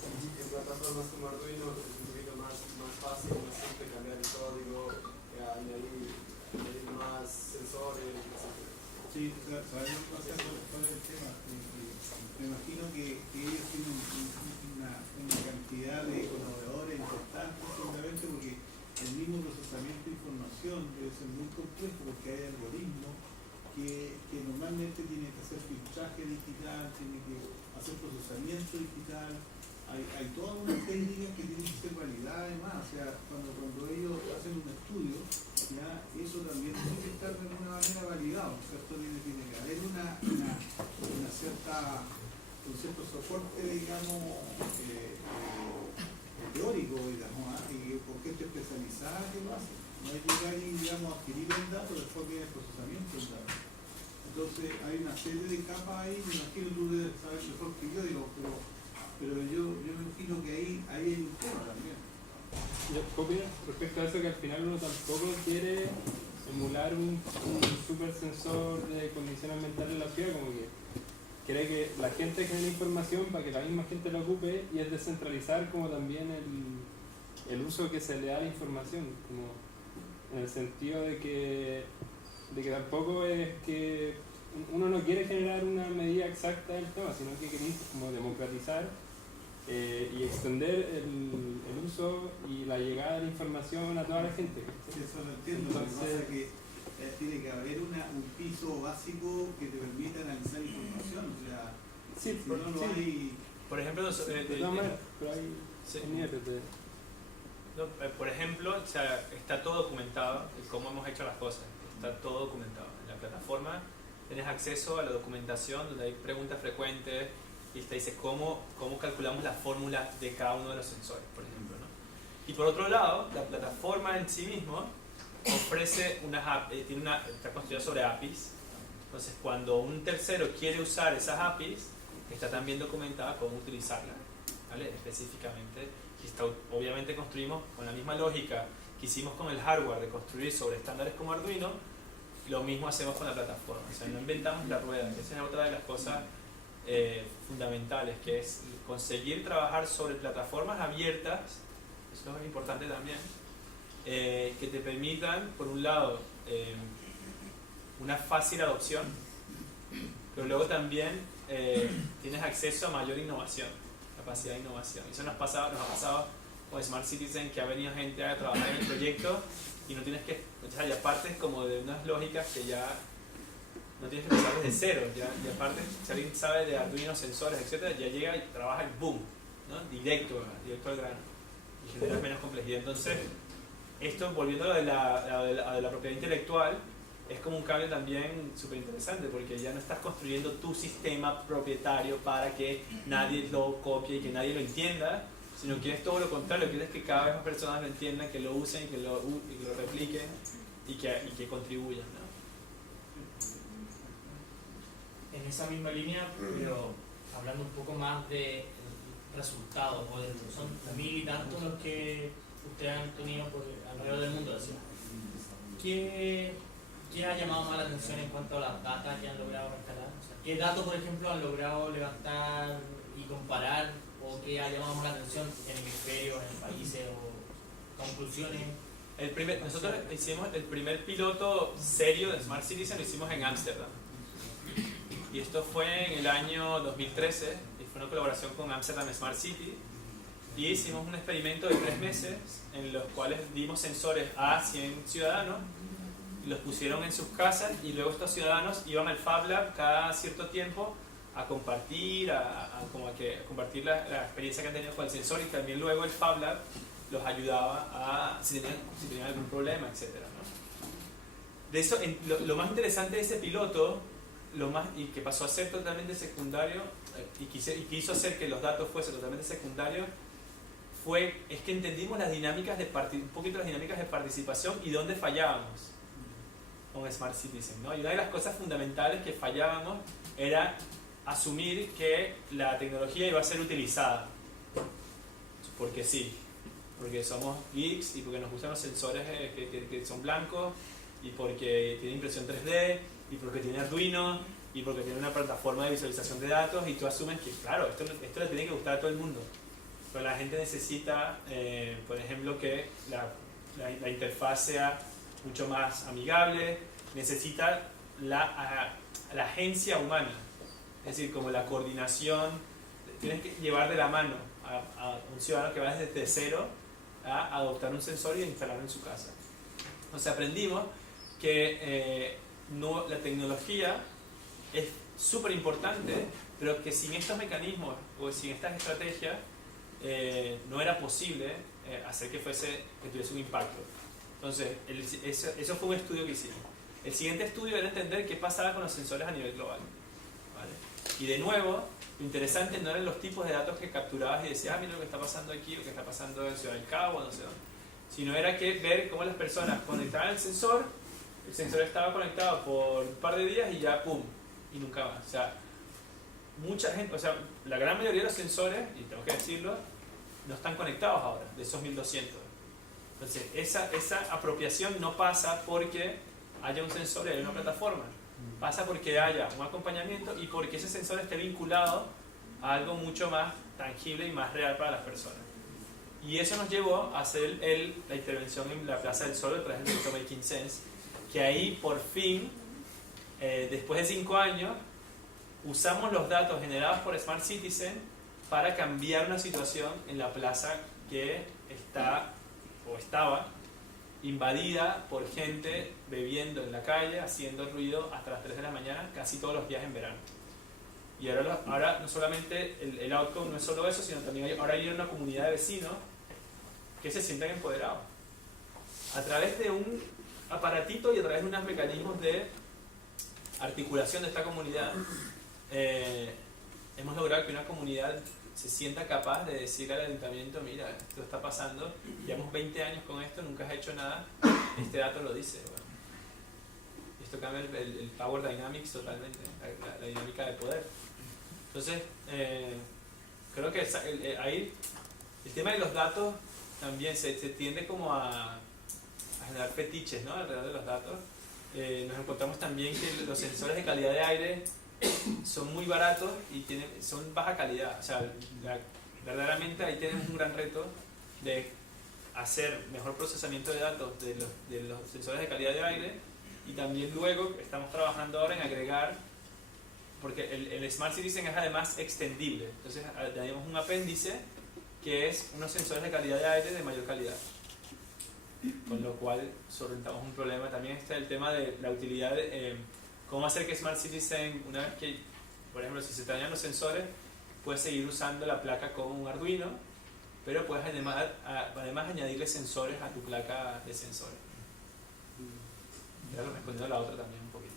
En plataformas como Arduino es un poquito más fácil, más simple cambiar el código, añadir más sensores, etc. Sí, sabemos cuál es el tema. Me imagino que ellos tienen una cantidad de colaboradores importantes, seguramente porque el mismo procesamiento de información debe ser muy complejo, porque hay algoritmos que normalmente tienen que hacer filtraje digital, tienen que hacer procesamiento digital. Hay toda una técnica que tiene que ser validada además, o sea, cuando ellos hacen un estudio, ya eso también tiene que estar de alguna manera validado, ¿cierto? Tiene que haber un cierto soporte, digamos, teórico, digamos, y con gente especializada que lo hace. No hay que llegar y, digamos, adquirir el dato después que el procesamiento del dato. Entonces hay una serie de capas ahí, me imagino tú debes saber mejor que yo, digo, pero yo me imagino que ahí hay un tema también. Yo opino respecto a eso que al final uno tampoco quiere emular un super sensor de condiciones ambientales en la ciudad, como que quiere que la gente genere información para que la misma gente lo ocupe, y es descentralizar como también el uso que se le da a la información, como en el sentido de que tampoco es que uno no quiere generar una medida exacta del tema, sino que quiere como democratizar y extender el uso y la llegada de la información a toda la gente. Eso lo entiendo. Entonces, lo que pasa es que tiene que haber un piso básico que te permita analizar información, o sea, sí, si no hay... Por ejemplo, pero hay niveles de... por ejemplo, o sea, está todo documentado de cómo hemos hecho las cosas, está todo documentado. En la plataforma tienes acceso a la documentación donde hay preguntas frecuentes y te dice cómo calculamos la fórmula de cada uno de los sensores, por ejemplo, ¿no? Y por otro lado, la plataforma en sí mismo ofrece está construida sobre APIs. Entonces, cuando un tercero quiere usar esas APIs, está también documentada cómo utilizarla, ¿vale? Específicamente. Y obviamente construimos con la misma lógica que hicimos con el hardware de construir sobre estándares como Arduino, lo mismo hacemos con la plataforma. O sea, no inventamos la rueda. Esa es otra de las cosas fundamentales, que es conseguir trabajar sobre plataformas abiertas. Eso es importante también, que te permitan, por un lado, una fácil adopción, pero luego también tienes acceso a mayor innovación, capacidad de innovación. Eso nos ha pasado con Smart Citizen, que ha venido gente a trabajar en el proyecto y no tienes que, o sea, ya partes como de unas lógicas que ya no tienes que empezar desde cero, ya aparte, si alguien sabe de Arduino, sensores, etcétera, ya llega y trabaja y boom, ¿no? directo al grano, y genera menos complejidad. Entonces, esto, volviendo a la propiedad intelectual, es como un cambio también súper interesante, porque ya no estás construyendo tu sistema propietario para que nadie lo copie y que nadie lo entienda, sino que es todo lo contrario, quieres que cada vez más personas lo entiendan, que lo usen, que lo repliquen y que contribuyan, ¿no? En esa misma línea, pero hablando un poco más de resultados, o son 1000 y tantos los que ustedes han tenido por alrededor del mundo. Así. ¿Qué ha llamado más la atención en cuanto a las datas que han logrado rescatar? O sea, ¿qué datos, por ejemplo, han logrado levantar y comparar? ¿O qué ha llamado más la atención en hemisferios, en países o conclusiones? Nosotros hicimos el primer piloto serio de Smart Citizen, lo hicimos en Ámsterdam. Y esto fue en el año 2013, y fue una colaboración con Amsterdam Smart City. Y hicimos un experimento de 3 meses en los cuales dimos sensores a 100 ciudadanos, y los pusieron en sus casas, y luego estos ciudadanos iban al Fab Lab cada cierto tiempo a compartir, compartir la experiencia que han tenido con el sensor, y también luego el Fab Lab los ayudaba si tenían algún problema, etc. ¿no? De eso, lo más interesante de ese piloto, y que pasó a ser totalmente secundario, y quiso hacer que los datos fuesen totalmente secundarios, es que entendimos un poquito las dinámicas de participación y dónde fallábamos con Smart Citizen, ¿no? Y una de las cosas fundamentales que fallábamos era asumir que la tecnología iba a ser utilizada porque sí, porque somos geeks y porque nos gustan los sensores que son blancos, y porque tiene impresión 3D, y porque tiene Arduino, y porque tiene una plataforma de visualización de datos, y tú asumes que claro, esto le tiene que gustar a todo el mundo, pero la gente necesita, por ejemplo, que la interfaz sea mucho más amigable, necesita la agencia humana, es decir, como la coordinación. Tienes que llevar de la mano a un ciudadano que va desde cero a adoptar un sensor y a instalarlo en su casa. Entonces aprendimos que la tecnología es súper importante, pero que sin estos mecanismos o sin estas estrategias no era posible hacer que tuviese un impacto. Entonces, eso fue un estudio que hicimos. El siguiente estudio era entender qué pasaba con los sensores a nivel global, ¿vale? Y de nuevo, lo interesante no eran los tipos de datos que capturabas y decías, mira lo que está pasando aquí, lo que está pasando en Ciudad del Cabo, no sé dónde, sino era ver cómo las personas conectaban el sensor estaba conectado por un par de días y ya ¡pum! Y nunca más. O sea, mucha gente, la gran mayoría de los sensores, y tengo que decirlo, no están conectados ahora, de esos 1200. Entonces, esa apropiación no pasa porque haya un sensor y haya una plataforma. Pasa porque haya un acompañamiento y porque ese sensor esté vinculado a algo mucho más tangible y más real para las personas. Y eso nos llevó a hacer la intervención en la Plaza del Sol a través del proyecto Making Sense, que ahí por fin, después de 5 años, usamos los datos generados por Smart Citizen para cambiar una situación en la plaza que estaba invadida por gente bebiendo en la calle, haciendo ruido hasta las 3 de la mañana, casi todos los días en verano. Y ahora no solamente el outcome no es solo eso, sino también ahora hay una comunidad de vecinos que se sienten empoderados. A través de un aparatito y a través de unos mecanismos de articulación de esta comunidad, hemos logrado que una comunidad se sienta capaz de decirle al ayuntamiento, mira, esto está pasando, llevamos 20 años con esto, nunca has hecho nada, este dato lo dice. Bueno. Esto cambia el power dynamics totalmente, la dinámica de poder. Entonces, creo que ahí el tema de los datos también se tiende como a generar fetiches, ¿no? Alrededor de los datos. Nos encontramos también que los sensores de calidad de aire son muy baratos y son baja calidad. O sea, verdaderamente ahí tenemos un gran reto de hacer mejor procesamiento de datos de los sensores de calidad de aire, y también luego estamos trabajando ahora en agregar, porque el Smart Citizen es además extendible. Entonces añadimos un apéndice que es unos sensores de calidad de aire de mayor calidad, con lo cual solventamos un problema. También está el tema de la utilidad de cómo hacer que Smart Citizen, una vez que, por ejemplo, si se te dañan los sensores, puedes seguir usando la placa con un Arduino, pero puedes además añadirle sensores a tu placa de sensores. Ya lo respondiendo a la otra también un poquito.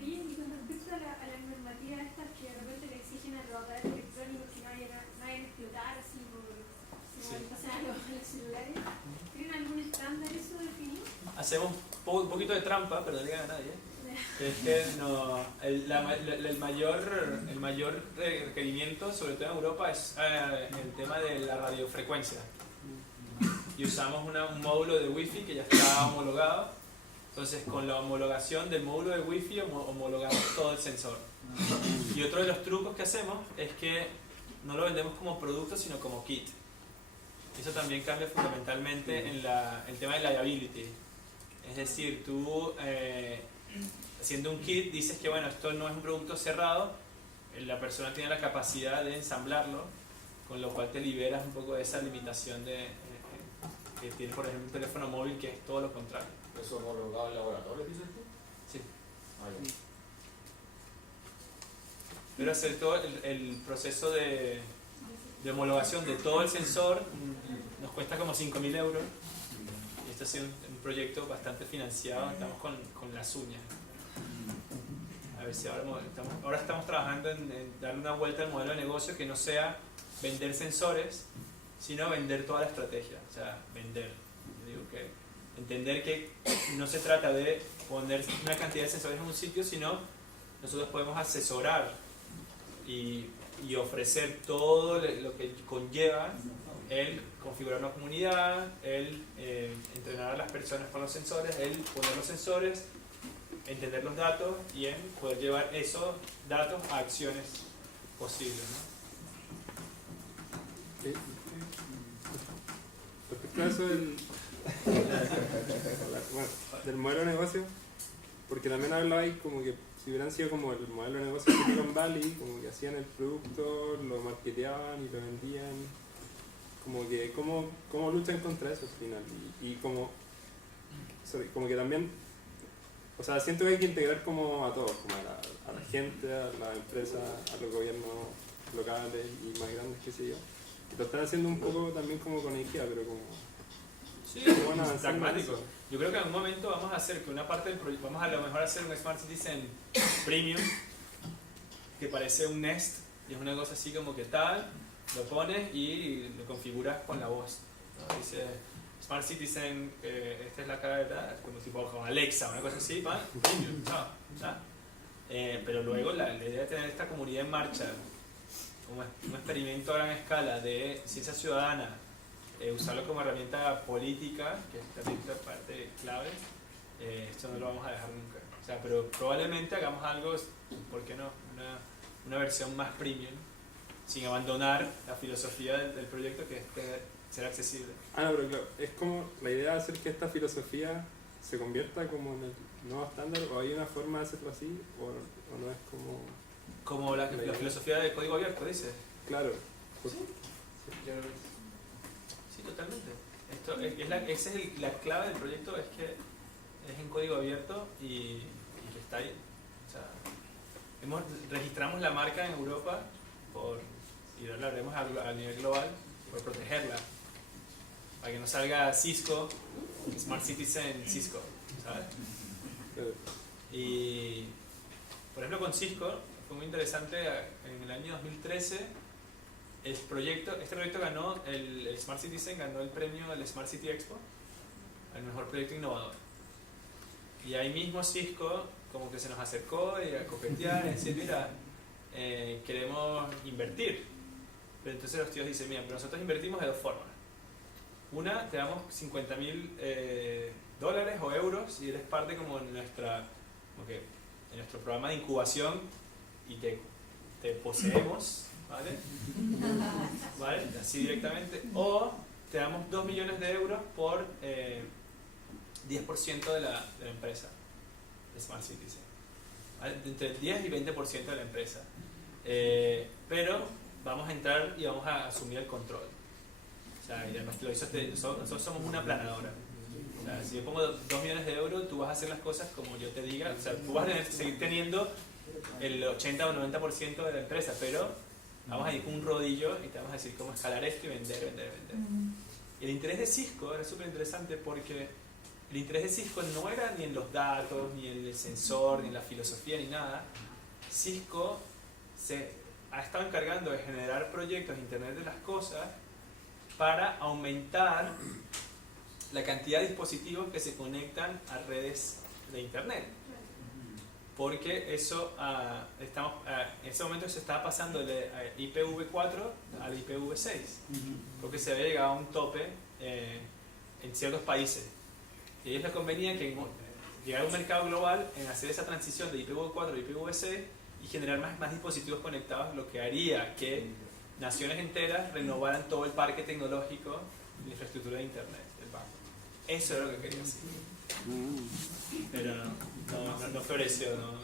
Oye, y con respecto a las normativas estas que de repente le exigen a los aparatos electrónicos que no vayan a explotar así como le pasan a los celulares, ¿tienen algún estándar eso definido? Hacemos un poquito de trampa, pero no digan a nadie. Es que no, el mayor requerimiento, sobre todo en Europa, es el tema de la radiofrecuencia. Y usamos un módulo de Wi-Fi que ya está homologado. Entonces, con la homologación del módulo de Wi-Fi homologamos todo el sensor. Y otro de los trucos que hacemos es que no lo vendemos como producto, sino como kit. Eso también cambia fundamentalmente en el tema de liability. Es decir, tú haciendo un kit dices que bueno, esto no es un producto cerrado, la persona tiene la capacidad de ensamblarlo, con lo cual te liberas un poco de esa limitación que tiene, por ejemplo, un teléfono móvil, que es todo lo contrario. ¿Eso homologado en laboratorio, dices tú? Sí. Ah, ya. Pero hacer todo el proceso de homologación de todo el sensor nos cuesta como 5.000 euros. Y este ha sido un proyecto bastante financiado, estamos con las uñas. A ver si ahora estamos trabajando en darle una vuelta al modelo de negocio que no sea vender sensores, sino vender toda la estrategia. O sea, vender. Yo digo que entender que no se trata de poner una cantidad de sensores en un sitio, sino nosotros podemos asesorar y ofrecer todo lo que conlleva el configurar una comunidad, el entrenar a las personas con los sensores, el poner los sensores, entender los datos y en poder llevar esos datos a acciones posibles, ¿no? Sí. Respecto a eso del modelo de negocio, porque también hablaba ahí como que si hubieran sido como el modelo de negocio de Silicon Valley, como que hacían el producto, lo marketeaban y lo vendían, como que cómo luchan contra eso al final, y como que también, o sea, siento que hay que integrar como a todos, como a la gente, a las empresas, a los gobiernos locales y más grandes, qué sé yo, y lo están haciendo un poco también como con IKEA, pero como Sí, pragmático. Yo creo que en un momento vamos a hacer que una parte del proyecto, vamos a lo mejor hacer un Smart Citizen Premium que parece un Nest y es una cosa así como que tal, lo pones y lo configuras con la voz, ¿no? Dice Smart Citizen, esta es la cara de tal, como tipo como Alexa, una cosa así, ¿vale? Premium, chao, chao. Pero luego la idea de tener esta comunidad en marcha, un experimento a gran escala de ciencia ciudadana, usarlo como herramienta política, que es también otra parte clave, esto no lo vamos a dejar nunca. O sea, pero probablemente hagamos algo, ¿por qué no? Una versión más premium, sin abandonar la filosofía del proyecto, que es ser accesible. No, pero claro, es como la idea de hacer que esta filosofía se convierta como en el nuevo estándar, o hay una forma de hacerlo así, o no es como... Como la filosofía del código abierto, dice. Claro. Sí. Sí, totalmente. Esa es la clave del proyecto, es que es en código abierto y que está ahí. O sea, registramos la marca en Europa y ahora la haremos a nivel global por protegerla, para que no salga Cisco, Smart Citizen Cisco, ¿sabes? Y por ejemplo con Cisco fue muy interesante. En el año 2013 este proyecto ganó el Smart Citizen, ganó el premio del Smart City Expo al mejor proyecto innovador. Y ahí mismo Cisco como que se nos acercó y a coquetear y decir, mira, queremos invertir. Pero entonces los tíos dicen, mira, pero nosotros invertimos de dos formas. Una, te damos $50.000 o euros y eres parte como en nuestro programa de incubación y te poseemos, ¿vale? ¿Vale? Así directamente. O te damos 2 millones de euros por 10% de la empresa de Smart Citizen, ¿vale? Entre el 10 y 20% de la empresa. Pero vamos a entrar y vamos a asumir el control. O sea, y además nosotros somos una aplanadora. O sea, si yo pongo 2 millones de euros, tú vas a hacer las cosas como yo te diga. O sea, tú vas a seguir teniendo el 80 o 90% de la empresa, pero vamos a ir con un rodillo y te vamos a decir cómo escalar esto y vender. Y el interés de Cisco era súper interesante, porque el interés de Cisco no era ni en los datos, ni en el sensor, ni en la filosofía, ni nada. Cisco se ha estado encargando de generar proyectos de Internet de las Cosas para aumentar la cantidad de dispositivos que se conectan a redes de Internet. porque eso, en ese momento se estaba pasando de IPv4 al IPv6, porque se había llegado a un tope en ciertos países. Y a ellos les convenía que llegar a un mercado global en hacer esa transición de IPv4 a IPv6 y generar más dispositivos conectados, lo que haría que naciones enteras renovaran todo el parque tecnológico y la infraestructura de Internet del banco. Eso era lo que quería hacer. Pero no floreció. No.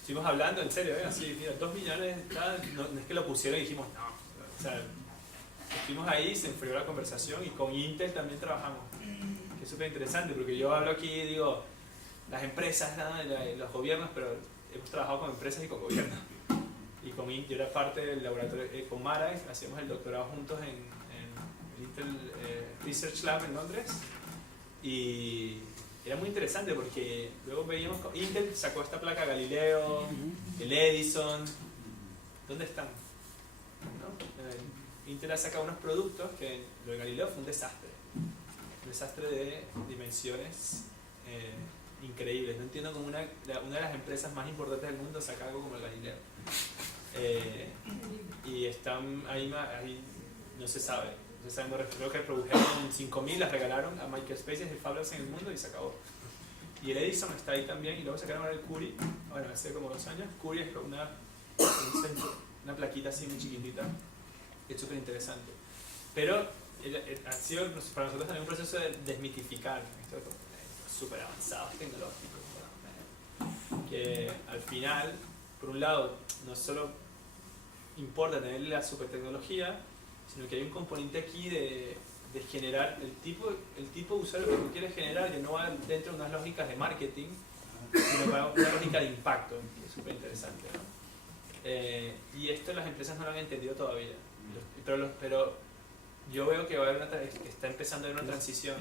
Estuvimos hablando en serio, así, mira, 2 millones, no es que lo pusieron y dijimos no. O sea, estuvimos ahí, se enfrió la conversación y con Intel también trabajamos. Que es súper interesante porque yo hablo aquí, digo, las empresas, los gobiernos, pero hemos trabajado con empresas y con gobiernos. Y con Intel, yo era parte del laboratorio, con Mara, hacíamos el doctorado juntos en el Intel Research Lab en Londres. Y era muy interesante porque luego veíamos que Intel sacó esta placa Galileo, el Edison. ¿Dónde están? ¿No? Intel ha sacado unos productos que lo de Galileo fue un desastre. Un desastre de dimensiones increíbles. No entiendo cómo una de las empresas más importantes del mundo saca algo como el Galileo. Y están ahí, no se sabe. Creo que produjeron 5.000, las regalaron a Makerspaces y Fablabs en el mundo y se acabó. Y el Edison está ahí también, y luego sacaron ahora el Curie, bueno, hace como 2 años. Curie es una plaquita así muy chiquitita, es súper interesante. Pero ha sido para nosotros también un proceso de desmitificar estos súper avanzados tecnológicos, que al final, por un lado, no solo importa tener la super tecnología, sino que hay un componente aquí de generar el tipo de usuario que tú quieres generar, que no va dentro de unas lógicas de marketing, sino va una lógica de impacto, que es súper interesante, ¿no? Y esto las empresas no lo han entendido todavía, pero yo veo que está empezando a haber una transición.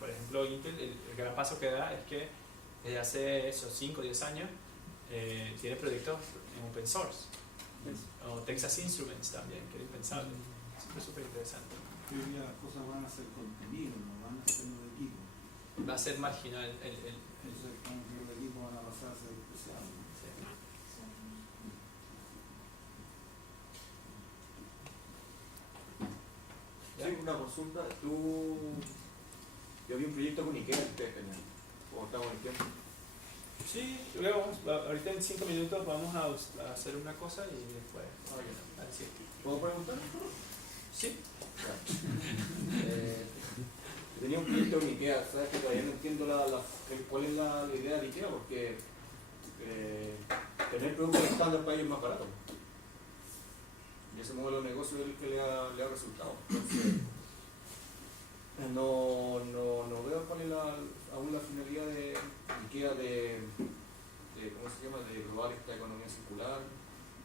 Por ejemplo, Intel, el gran paso que da es que desde hace esos 5 o 10 años tiene proyectos en open source. O Texas Instruments también, que era impensable. Es súper interesante. Hoy día las cosas van a ser contenido, no van a ser los equipos. Va a ser marginal. Entonces, como que los equipos van a pasar a ser especiales. Sí, una consulta. Yo vi un proyecto con Ikea que ustedes tenían. ¿Cómo estamos en el tiempo? Sí, luego ahorita en 5 minutos vamos a hacer una cosa y después. Así. ¿Puedo preguntar? Sí. Tenía un proyecto con Ikea, sabes que todavía no entiendo cuál es la idea de Ikea, porque tener productos estándar para ellos es más barato. Y ese modelo de negocio es el que le ha resultado. Entonces, no veo cuál es aún la finalidad de Ikea ¿cómo se llama? De probar esta economía circular.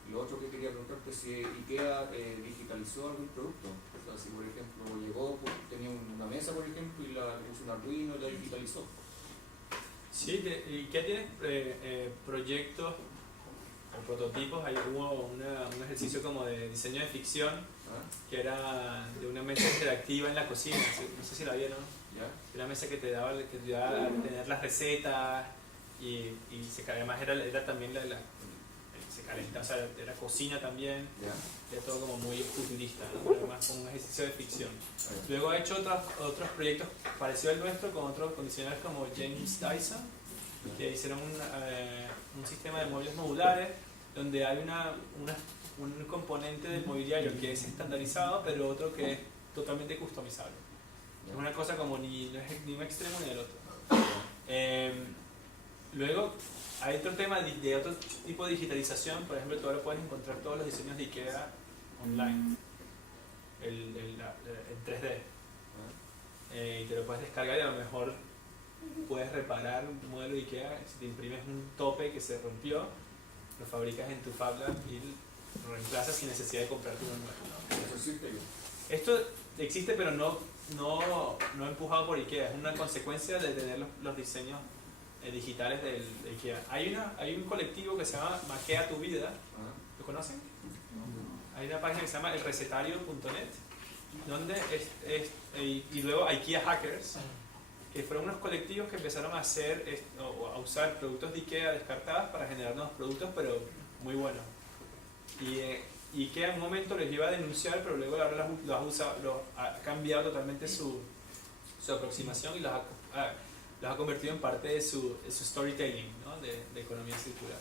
Y lo otro que quería preguntarte es si Ikea digitalizó algún producto. O sea, si por ejemplo llegó, tenía una mesa por ejemplo y le puso un Arduino y la digitalizó. Sí, Ikea tiene proyectos o prototipos. Ahí hubo un ejercicio como de diseño de ficción, que era de una mesa interactiva en la cocina, no sé si la vieron. ¿Ya? Una mesa que te ayudaba a tener las recetas y además era también se calentaba, o sea, era cocina también. ¿Ya? Era todo como muy futurista, ¿no? Era más como un ejercicio de ficción. Luego ha hecho otros proyectos parecidos al nuestro con otros diseñadores como James Dyson, que hicieron un sistema de muebles modulares donde hay un componente del mobiliario que es estandarizado, pero otro que es totalmente customizable. Es una cosa como no es ni un extremo ni el otro. Luego hay otro tema de otro tipo de digitalización. Por ejemplo, tú ahora puedes encontrar todos los diseños de Ikea online, en 3D. Y te lo puedes descargar y a lo mejor puedes reparar un modelo de Ikea. Si te imprimes un tope que se rompió, lo fabricas en tu FabLab y lo reemplazas sin necesidad de comprarte uno nuevo. Eso existe. Esto existe, pero no empujado por Ikea. Es una consecuencia de tener los diseños digitales de Ikea. Hay un colectivo que se llama Maquea tu vida. ¿Lo conocen? Hay una página que se llama elrecetario.net, donde y luego IKEA Hackers, que fueron unos colectivos que empezaron a hacer o a usar productos de IKEA descartados para generar nuevos productos, pero muy buenos. Y IKEA en un momento les iba a denunciar, pero luego ahora ha cambiado totalmente su aproximación y los ha convertido en parte de su storytelling, ¿no? de economía circular.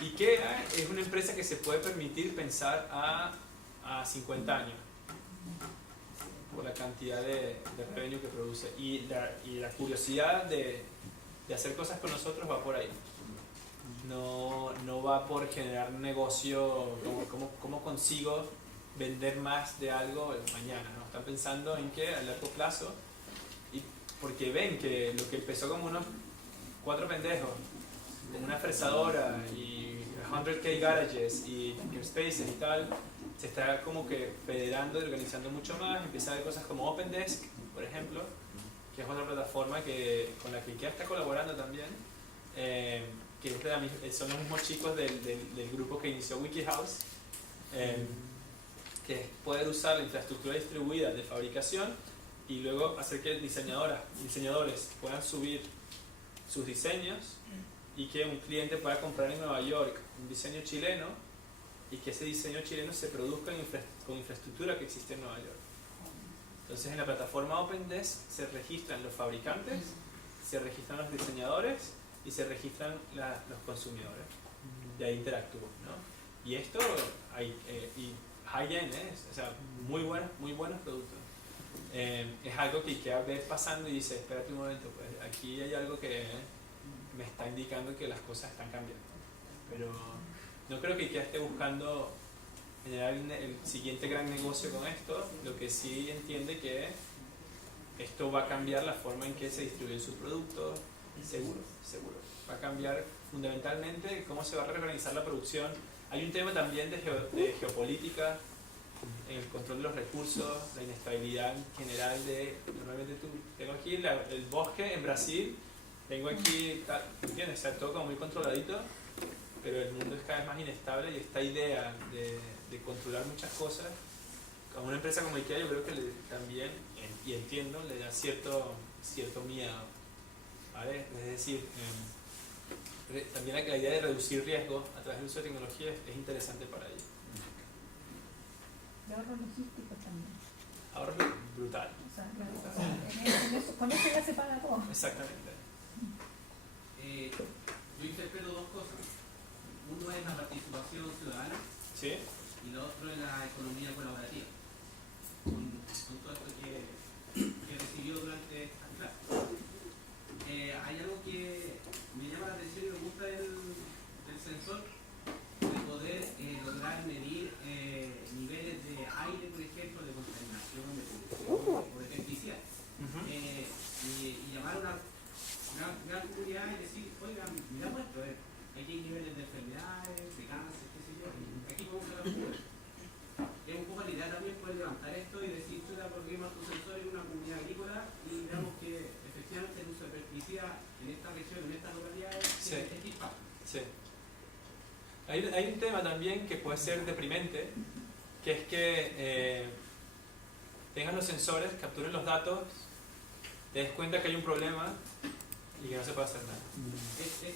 IKEA es una empresa que se puede permitir pensar a 50 años por la cantidad de revenue que produce, y la curiosidad de hacer cosas con nosotros va por ahí. No va por generar un negocio, cómo consigo vender más de algo mañana, ¿no? Están pensando en que a largo plazo, y porque ven que lo que empezó como unos 4 pendejos con una fresadora y 100K garages y spaces y tal, se está como que federando y organizando mucho más. Empieza a haber cosas como OpenDesk, por ejemplo, que es otra plataforma con la que IKEA está colaborando también, que son los mismos chicos del grupo que inició WikiHouse, que es poder usar la infraestructura distribuida de fabricación y luego hacer que diseñadores puedan subir sus diseños y que un cliente pueda comprar en Nueva York un diseño chileno y que ese diseño chileno se produzca con infraestructura que existe en Nueva York. Entonces en la plataforma OpenDesk se registran los fabricantes, se registran los diseñadores y se registran los consumidores. Y ahí interactúan, ¿no? Y esto, y high-end, o sea, muy buenos productos. Es algo que IKEA ve pasando y dice, espérate un momento, pues aquí hay algo que me está indicando que las cosas están cambiando. Pero no creo que IKEA esté buscando generar el siguiente gran negocio con esto. Lo que sí entiende que esto va a cambiar la forma en que se distribuyen sus productos, seguro. Va a cambiar fundamentalmente cómo se va a reorganizar la producción. Hay un tema también de geopolítica, el control de los recursos, la inestabilidad general normalmente tengo aquí el bosque en Brasil, tengo aquí, ¿entiendes? Está todo como muy controladito, pero el mundo es cada vez más inestable y esta idea de controlar muchas cosas, a una empresa como IKEA yo creo que también, y entiendo, le da cierto miedo, ¿vale? Es decir, también la idea de reducir riesgos a través del uso de tecnología es interesante para ellos. De ahorro logístico también. Ahorro brutal. O sea, con eso ya se paga todo. Exactamente. Yo interpreto 2 cosas. Uno es la participación ciudadana, ¿Sí? y lo otro es la economía colaborativa. Con todo esto que recibió durante esta clase. Hay algo que me llama la atención y me gusta del sensor, de poder lograr medir niveles de aire, por ejemplo, de contaminación, de polución o de pesticidas. Y llamar a una gran comunidad y decir, oigan, miramos esto, aquí hay niveles de enfermedades, de cáncer, qué sé yo, aquí podemos hacer la cultura. Es un poco la idea también poder levantar esto y decir, chuta, ponemos tu sensor en una comunidad agrícola y veamos que efectivamente el uso de pesticidas en esta región, en estas localidades, tiene este impacto. Sí. Hay un tema también que puede ser deprimente, que es que tengan los sensores, capturen los datos, te des cuenta que hay un problema y que no se puede hacer nada. Sí,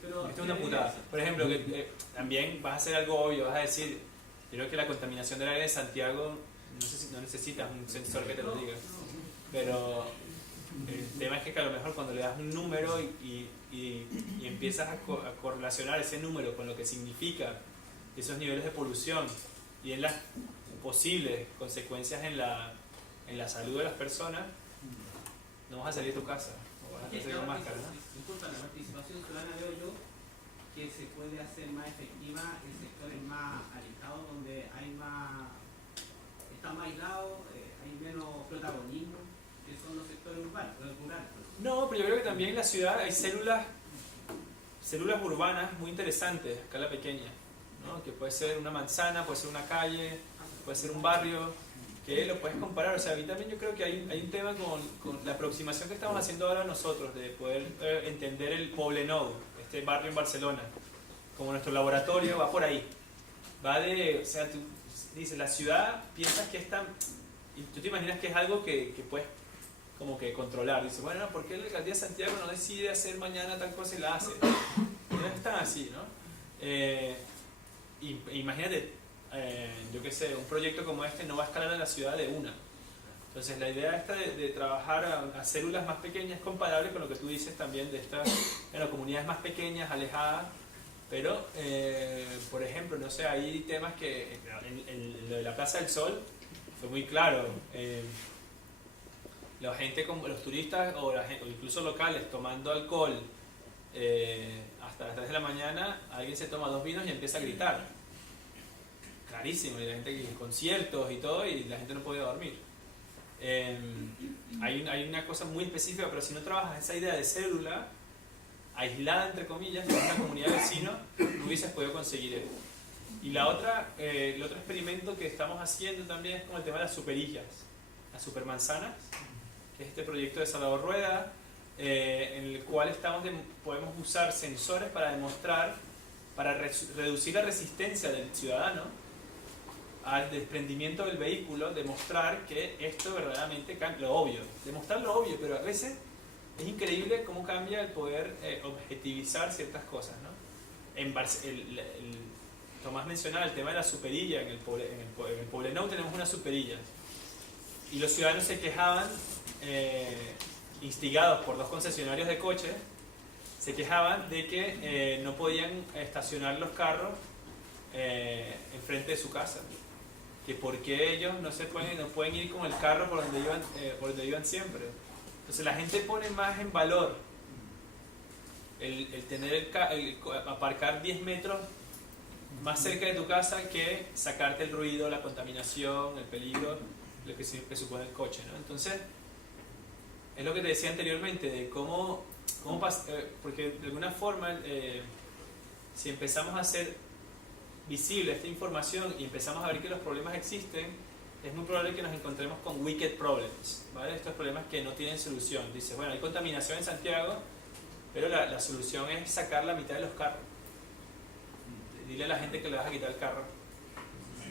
pero Esto es una putada. Por ejemplo, que también vas a hacer algo obvio, vas a decir, yo creo que la contaminación del aire de Santiago no necesitas un sensor que te lo diga. Pero el tema es que a lo mejor cuando le das un número y empiezas a correlacionar ese número con lo que significa esos niveles de polución y en las posibles consecuencias en la salud de las personas, no vas a salir de tu casa o vas a hacer con máscara, ¿no? Disculpa, la participación ciudadana veo yo que se puede hacer más efectiva en sectores más alejados donde están más aislados, hay menos protagonismo, que son los sectores urbanos, los rurales. No, pero yo creo que también en la ciudad hay células urbanas muy interestes a escala pequeña, ¿no? Que puede ser una manzana, puede ser una calle, puede ser un barrio, que lo puedes comparar. O sea, a mí también yo creo que hay un tema con la aproximación que estamos haciendo ahora nosotros, de poder entender el Poblenou, este barrio en Barcelona, como nuestro laboratorio va por ahí. Va o sea, tú dices, la ciudad, piensas que es tan... Y tú te imaginas que es algo que puedes como que controlar. Dice, bueno, ¿por qué la alcaldía de Santiago no decide hacer mañana tal cosa y la hace? Y no es tan así, ¿no? Imagínate, yo qué sé, un proyecto como este no va a escalar en la ciudad de una. Entonces la idea esta de trabajar a células más pequeñas es comparable con lo que tú dices también de estas comunidades más pequeñas, alejadas, pero por ejemplo, no sé, hay temas que en lo de la Plaza del Sol fue muy claro. La gente, como los turistas o incluso locales tomando alcohol hasta las 3 de la mañana, alguien se toma 2 vinos y empieza a gritar. Clarísimo, y la gente en conciertos y todo, y la gente no podía dormir. Hay una cosa muy específica, pero si no trabajas esa idea de célula aislada entre comillas en una comunidad de vecinos, no hubieses podido conseguir eso. Y el otro experimento que estamos haciendo también es con el tema de las superillas, las supermanzanas, que es este proyecto de Salvador Rueda, en el cual podemos usar sensores para demostrar, para reducir la resistencia del ciudadano al desprendimiento del vehículo, demostrar que esto verdaderamente cambia, lo obvio, demostrar lo obvio, pero a veces es increíble cómo cambia el poder objetivizar ciertas cosas, ¿no? Tomás mencionaba el tema de la superilla, en el Poblenou tenemos una superilla, y los ciudadanos se quejaban, instigados por 2 concesionarios de coches, se quejaban de que no podían estacionar los carros enfrente de su casa, que porque ellos no pueden ir con el carro por donde iban siempre. Entonces la gente pone más en valor el tener aparcar 10 metros más cerca de tu casa que sacarte el ruido, la contaminación, el peligro, lo que supone el coche, ¿no? Entonces es lo que te decía anteriormente, de cómo porque de alguna forma si empezamos a hacer visible esta información y empezamos a ver que los problemas existen, es muy probable que nos encontremos con wicked problems, ¿vale? Estos problemas que no tienen solución. Dice, bueno, hay contaminación en Santiago, pero la solución es sacar la mitad de los carros. Dile a la gente que le vas a quitar el carro,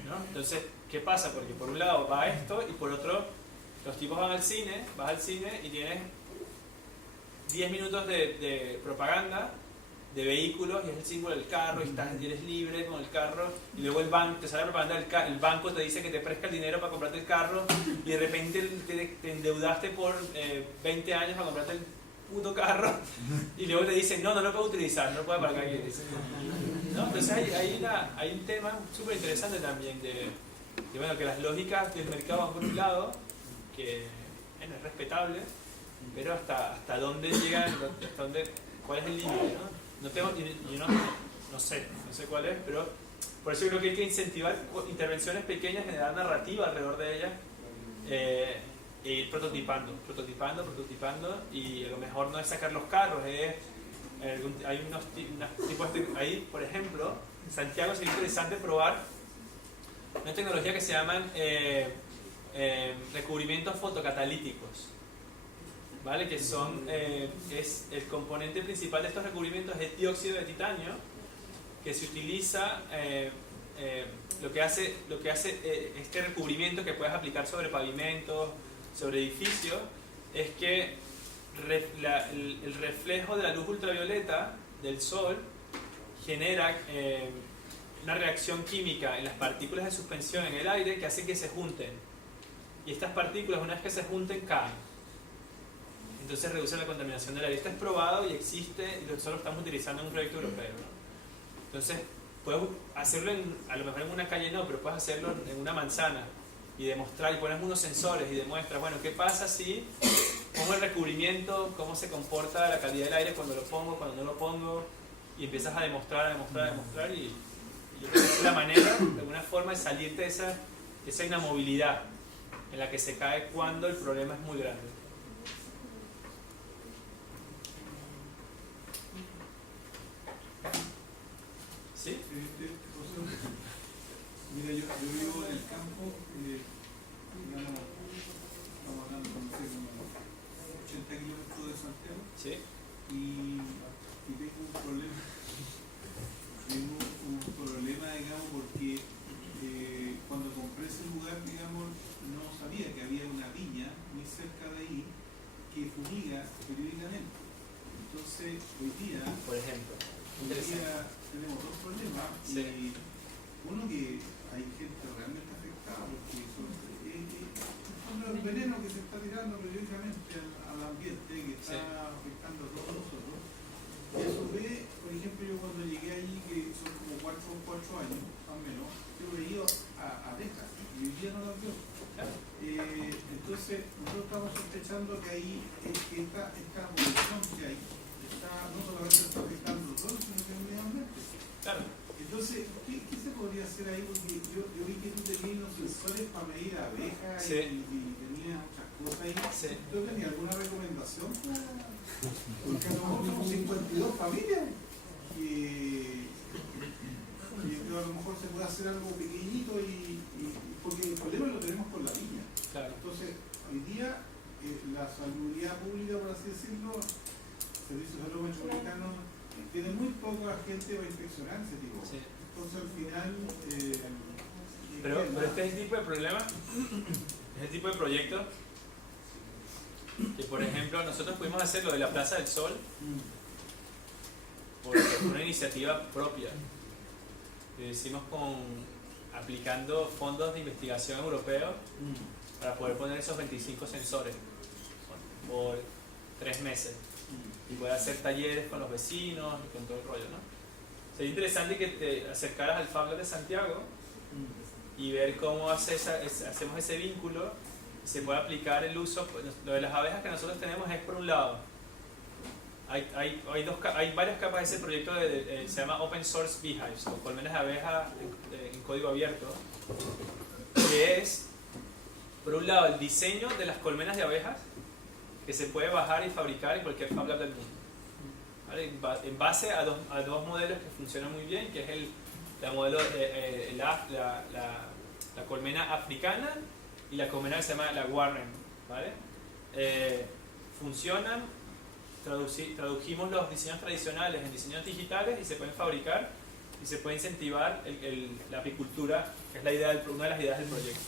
¿no? Entonces, ¿qué pasa? Porque por un lado va esto y por otro los tipos vas al cine y tienes 10 minutos de propaganda de vehículos y es el símbolo del carro y eres libre con el carro, y luego el banco te sale la propaganda el banco te dice que te presta el dinero para comprarte el carro y de repente te endeudaste por 20 años para comprarte el puto carro y luego te dicen no lo puedo utilizar, no lo puedo aparcar aquí, ¿no? Entonces hay un tema súper interesante también de bueno, que las lógicas del mercado van por un lado, que bueno, es respetable, pero hasta dónde llegan, cuál es el límite, ¿no? No sé cuál es, pero por eso yo creo que hay que incentivar intervenciones pequeñas, generar narrativa alrededor de ellas e ir prototipando, y a lo mejor no es sacar los carros, hay unos tipos ahí, por ejemplo, en Santiago sería interesante probar una tecnología que se llaman recubrimientos fotocatalíticos, ¿vale? Que son es el componente principal de estos recubrimientos es dióxido de titanio, que se utiliza lo que hace este recubrimiento que puedes aplicar sobre pavimentos, sobre edificios, es que el reflejo de la luz ultravioleta del sol genera una reacción química en las partículas de suspensión en el aire que hace que se junten, y estas partículas, una vez que se junten, caen. Entonces reduce la contaminación del aire. Esto es probado y existe, y nosotros lo estamos utilizando en un proyecto europeo, ¿no? Entonces puedes hacerlo a lo mejor en una calle no, pero puedes hacerlo en una manzana y demostrar, y pones unos sensores y demuestras, bueno, ¿qué pasa si pongo el recubrimiento, cómo se comporta la calidad del aire cuando lo pongo, cuando no lo pongo? Y empiezas a demostrar y yo creo que es la manera, de alguna forma, de salirte de esa inamovilidad en la que se cae cuando el problema es muy grande. ¿Sí? Mira, yo vivo en el campo, digamos, estamos hablando de 80 kilómetros de Santiago, ¿Sí? y tengo un problema. Tengo un problema, digamos, porque cuando compré ese lugar, digamos, no sabía que había una viña muy cerca de ahí, que fumiga periódicamente. Entonces, hoy día, Por ejemplo. tenemos dos problemas. Sí. Y uno, que hay gente realmente afectada porque son los venenos que se está tirando periódicamente al ambiente, que está afectando a todos nosotros. Y a su vez, por ejemplo, yo cuando llegué allí, que son como 4 años, más o menos, yo veía abejas y hoy día no las veo. Entonces, nosotros estamos sospechando que ahí esta evolución que hay no solamente está afectando a todos, sino que medioambiente. Claro. Entonces, ¿qué se podría hacer ahí? Porque yo vi que tú tenías unos sensores para medir abejas y tenías muchas cosas ahí. Sí. ¿Tú tenías alguna recomendación? Porque a lo mejor somos 52 familias y a lo mejor se puede hacer algo pequeñito porque el problema lo tenemos con la viña. Claro. Entonces, hoy día la salubridad pública, por así decirlo, Servicio de Salud Metropolitano, tiene muy poca gente para inspeccionar ese tipo. Sí. Entonces, al final... Pero este es el tipo de problema, es el tipo de proyecto que, por ejemplo, nosotros pudimos hacer lo de la Plaza del Sol por una iniciativa propia. Lo hicimos aplicando fondos de investigación europeos para poder poner esos 25 sensores por 3 meses y poder hacer talleres con los vecinos y con todo el rollo, ¿no? Sería interesante que te acercaras al Fab Lab de Santiago y ver cómo hacemos ese vínculo y se puede aplicar el uso. Lo de las abejas que nosotros tenemos es, por un lado, hay varias capas de ese proyecto, se llama Open Source Beehives, o colmenas de abejas en código abierto, que es, por un lado, el diseño de las colmenas de abejas que se puede bajar y fabricar en cualquier Fab Lab del mundo, ¿vale? En base a dos modelos que funcionan muy bien, que es la colmena africana y la colmena que se llama la Warren, ¿vale? Funcionan. Tradujimos los diseños tradicionales en diseños digitales y se pueden fabricar y se puede incentivar la apicultura, que es una de las ideas del proyecto.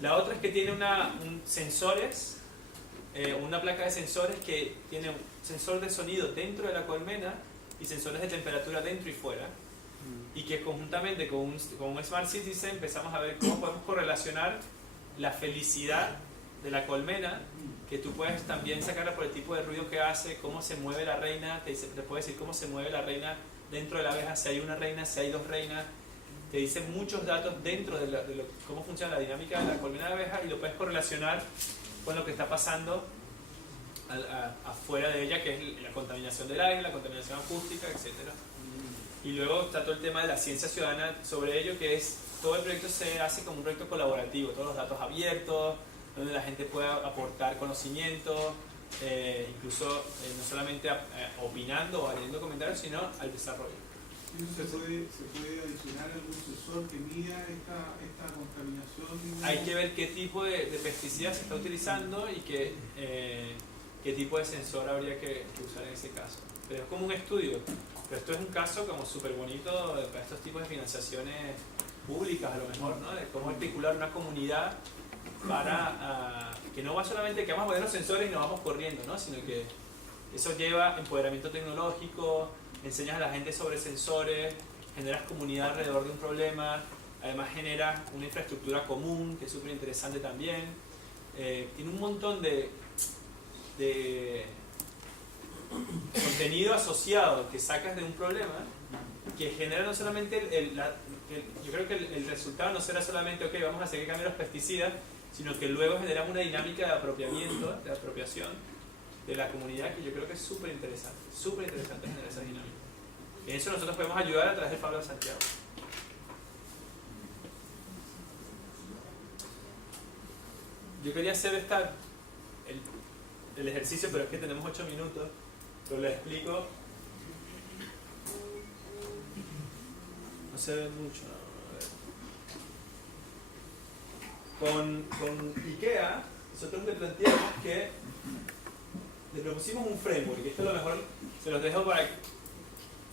La otra es que tiene una placa de sensores que tiene un sensor de sonido dentro de la colmena y sensores de temperatura dentro y fuera, y que conjuntamente con un Smart Citizen empezamos a ver cómo podemos correlacionar la felicidad de la colmena, que tú puedes también sacarla por el tipo de ruido que hace, cómo se mueve la reina, te puede decir cómo se mueve la reina dentro de la abeja, si hay una reina, si hay 2 reinas, te dice muchos datos dentro de cómo funciona la dinámica de la colmena de abeja, y lo puedes correlacionar con lo que está pasando afuera de ella, que es la contaminación del aire, la contaminación acústica, etc. Y luego está todo el tema de la ciencia ciudadana sobre ello, que es, todo el proyecto se hace como un proyecto colaborativo, todos los datos abiertos, donde la gente pueda aportar conocimiento, incluso no solamente opinando o añadiendo comentarios, sino al desarrollo. ¿Se puede adicionar algún sensor que mida esta contaminación? Hay que ver qué tipo de pesticida se está utilizando y qué tipo de sensor habría que usar en ese caso. Pero es como un estudio. Pero esto es un caso como súper bonito para estos tipos de financiaciones públicas, a lo mejor, ¿no? De cómo articular una comunidad para que no va solamente que vamos a poner los sensores y nos vamos corriendo, ¿no? Sino que eso lleva empoderamiento tecnológico, enseñas a la gente sobre sensores, generas comunidad alrededor de un problema, además generas una infraestructura común, que es súper interesante también. Tiene un montón de contenido asociado que sacas de un problema, que genera no solamente yo creo que el resultado no será solamente, ok, vamos a seguir cambiando los pesticidas, sino que luego generamos una dinámica de apropiamiento, de apropiación de la comunidad, que yo creo que es súper interesante generar esa dinámica. En eso nosotros podemos ayudar a través del Fab Lab Santiago. Yo quería hacer el ejercicio, pero es que tenemos 8 minutos, pero les explico. No se ve mucho, ¿no? Con IKEA, nosotros le planteamos que le propusimos un framework, y esto a lo mejor se los dejo para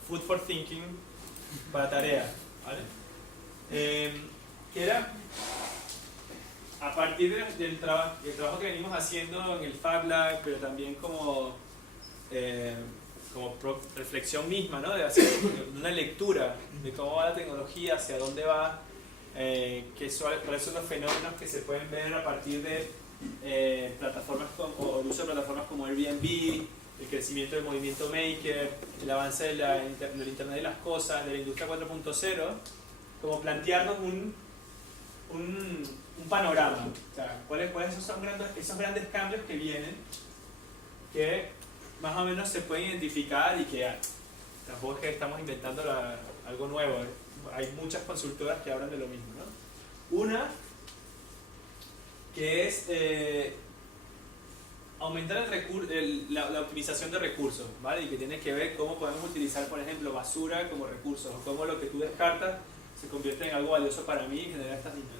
food for thinking, para tarea, ¿vale? Que era, partir del trabajo que venimos haciendo en el Fab Lab, pero también como reflexión misma, ¿no? De hacer una lectura de cómo va la tecnología, hacia dónde va, cuáles son los fenómenos que se pueden ver a partir de plataformas o el uso de plataformas como Airbnb, el crecimiento del movimiento maker, el avance del Internet de las cosas, de la industria 4.0, como plantearnos un panorama, o sea, cuáles son esos grandes cambios que vienen, que más o menos se pueden identificar y que tampoco es que estamos inventando algo nuevo, hay muchas consultoras que hablan de lo mismo, ¿no? Una que es aumentar la optimización de recursos, ¿vale? Y que tiene que ver cómo podemos utilizar, por ejemplo, basura como recursos, o cómo lo que tú descartas se convierte en algo valioso para mí y genera estas dinámicas.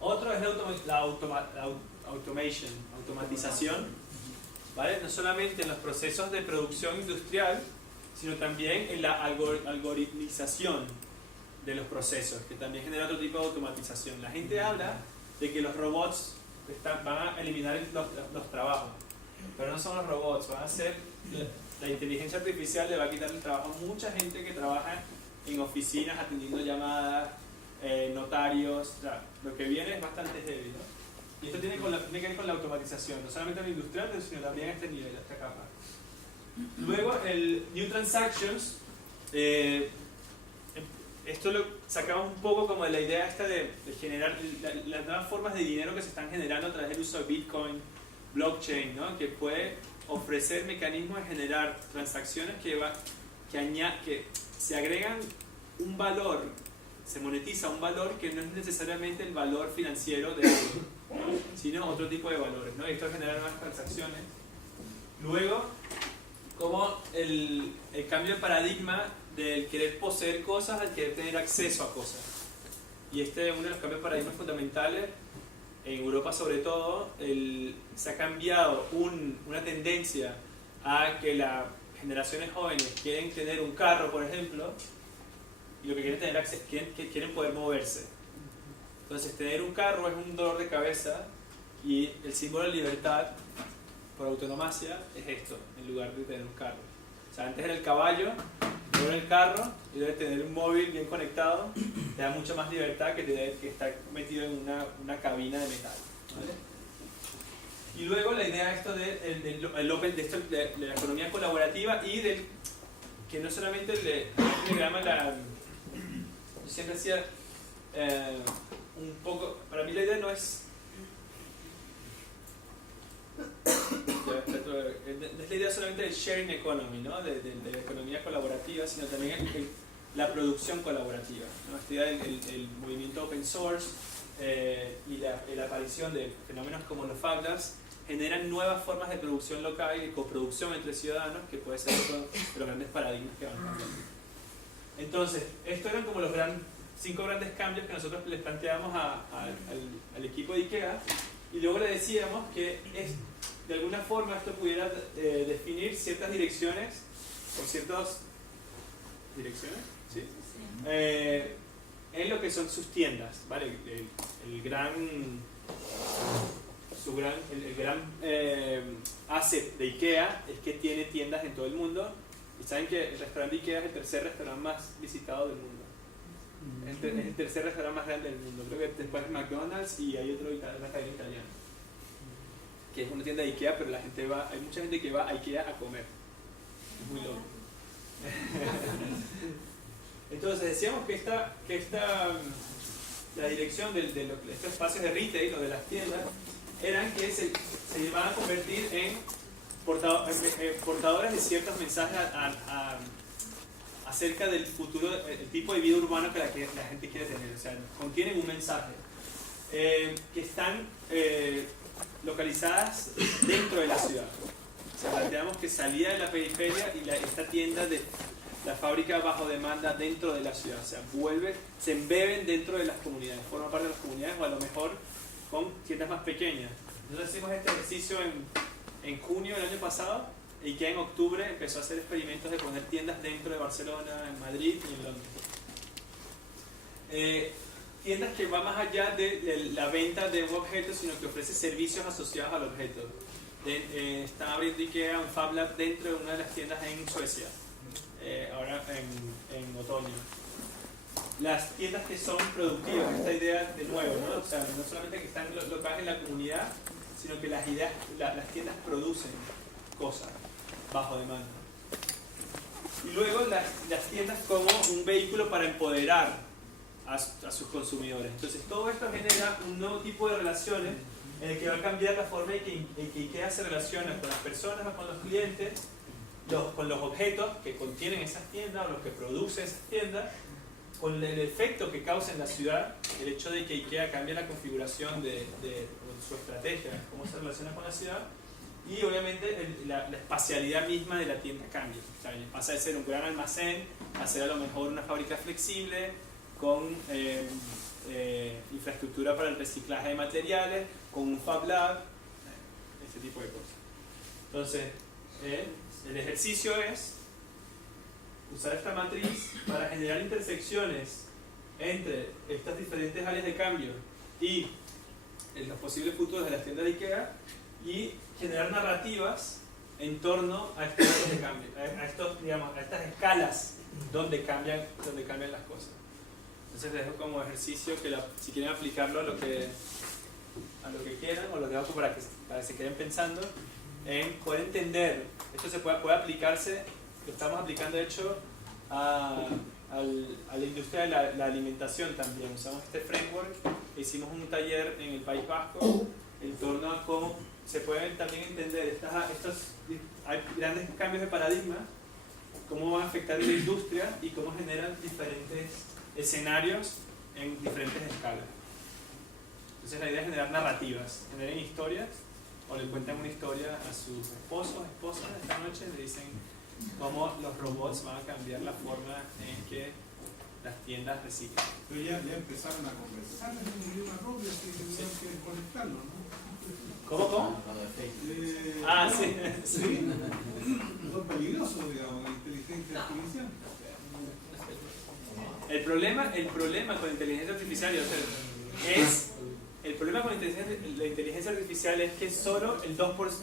Otro es la automatización, ¿vale? No solamente en los procesos de producción industrial, sino también en la algoritmización de los procesos, que también genera otro tipo de automatización. La gente habla de que los robots van a eliminar los trabajos, pero no son los robots, van a ser la inteligencia artificial le va a quitar el trabajo a mucha gente que trabaja en oficinas atendiendo llamadas, notarios, o sea, lo que viene es bastante heavy, ¿no? Y esto tiene que ver con la automatización, no solamente en la industrial, sino también a este nivel, a esta capa. Luego el New Transactions, esto lo sacamos un poco como de la idea esta de generar las nuevas formas de dinero que se están generando a través del uso de Bitcoin, blockchain, ¿no? Que puede ofrecer mecanismos de generar transacciones que se agregan un valor, se monetiza un valor que no es necesariamente el valor financiero de algo, ¿no? Sino otro tipo de valores, ¿no? Y esto genera nuevas transacciones. Luego, como el cambio de paradigma del querer poseer cosas al querer tener acceso a cosas. Y este es uno de los cambios de paradigmas fundamentales. En Europa sobre todo, se ha cambiado una tendencia a que las generaciones jóvenes quieren tener un carro, por ejemplo, y lo que quieren tener quieren poder moverse. Entonces tener un carro es un dolor de cabeza y el símbolo de libertad por autonomacia es esto, en lugar de tener un carro. O sea, antes era el caballo, luego el carro, y debe tener un móvil bien conectado, te da mucha más libertad que estar metido en una cabina de metal, ¿vale? Y luego la idea de la economía colaborativa y que no solamente le llama yo siempre decía un poco, para mí la idea no es la idea solamente del sharing economy, ¿no? de la economía colaborativa, sino también la producción colaborativa, ¿no? Esta idea del movimiento open source y la aparición de fenómenos como los Fab Labs generan nuevas formas de producción local y de coproducción entre ciudadanos, que puede ser otro de los grandes paradigmas que van cambiando. Entonces, estos eran como los 5 grandes cambios que nosotros les planteamos al equipo de IKEA, y luego le decíamos que de alguna forma esto pudiera definir ciertas direcciones, o ciertas direcciones, ¿sí? En lo que son sus tiendas, ¿vale? El gran asset de IKEA es que tiene tiendas en todo el mundo, y saben que el restaurante IKEA es el tercer restaurante más visitado del mundo. Es el tercer restaurante más grande del mundo. Creo que después es McDonald's y hay otro restaurante italiano, que es una tienda de IKEA, pero hay mucha gente que va a IKEA a comer. Es muy loco. Entonces decíamos que la dirección de estos espacios de retail o de las tiendas eran que se van a convertir en portadores de ciertos mensajes acerca del futuro, el tipo de vida urbano que la gente quiere tener. O sea, contienen un mensaje que están localizadas dentro de la ciudad. O sea, planteamos que salía de la periferia y esta tienda de la fábrica bajo demanda dentro de la ciudad. O sea, se embeben dentro de las comunidades, forman parte de las comunidades, o a lo mejor con tiendas más pequeñas. Nosotros hicimos este ejercicio en junio del año pasado, y que en octubre empezó a hacer experimentos de poner tiendas dentro de Barcelona, en Madrid y en Londres. tiendas que van más allá de la venta de un objeto, sino que ofrece servicios asociados al objeto. Están abriendo IKEA un Fab Lab dentro de una de las tiendas en Suecia, ahora en otoño. Las tiendas que son productivas, esta idea de nuevo, ¿no? O sea, no solamente que están locales en la comunidad, sino que las tiendas producen cosas bajo demanda. Y luego las tiendas como un vehículo para empoderar a sus consumidores. Entonces todo esto genera un nuevo tipo de relaciones en el que va a cambiar la forma en que IKEA se relaciona con las personas o con los clientes, con los objetos que contienen esas tiendas o los que producen esas tiendas, con el efecto que causa en la ciudad el hecho de que IKEA cambia la configuración de su estrategia, cómo se relaciona con la ciudad, y obviamente la espacialidad misma de la tienda cambia. O sea, pasa de ser un gran almacén a ser a lo mejor una fábrica flexible con infraestructura para el reciclaje de materiales, con un Fab Lab, ese tipo de cosas. Entonces, el ejercicio es usar esta matriz para generar intersecciones entre estas diferentes áreas de cambio y los posibles futuros de las tiendas de IKEA y generar narrativas en torno a estos áreas de cambio, a estas escalas donde cambian las cosas. Entonces les dejo como ejercicio que si quieren aplicarlo a lo que quieran, o lo dejo para que se queden pensando en poder entender. Esto puede aplicarse, lo estamos aplicando de hecho a la industria de la alimentación también. Usamos este framework, hicimos un taller en el País Vasco en torno a cómo se pueden también entender hay grandes cambios de paradigma, cómo van a afectar la industria y cómo generan diferentes escenarios en diferentes escalas. Entonces la idea es generar narrativas, generen historias, o le cuentan una historia a sus esposos, esposas esta noche, le dicen cómo los robots van a cambiar la forma en que las tiendas reciclan. Pero ya empezaron a conversar en un idioma propio, así que tuvieron que conectarlo, ¿no? ¿Cómo? Sí. Sí. Son peligrosos, digamos, la inteligencia artificial. El problema con la inteligencia artificial, el problema con la inteligencia artificial es que solo el 2%,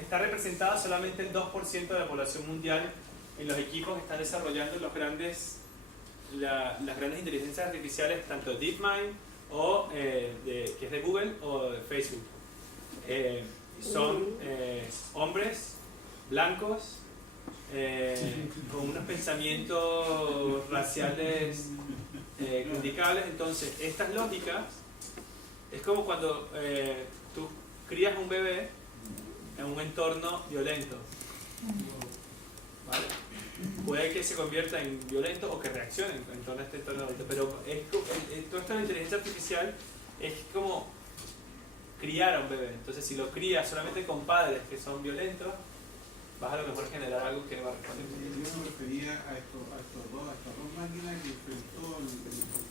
está representado solamente el 2% de la población mundial en los equipos que están desarrollando las grandes inteligencias artificiales, tanto DeepMind que es de Google o de Facebook. Son hombres blancos con unos pensamientos raciales criticables. Entonces estas lógicas es como cuando tú crías un bebé en un entorno violento, ¿vale? Puede que se convierta en violento o que reaccione en torno a este entorno violento, pero todo esto de la inteligencia artificial es como criar a un bebé. Entonces si lo crías solamente con padres que son violentos, vas a lo mejor generar algo que va a responder. Yo me refería a estas dos máquinas que enfrentó el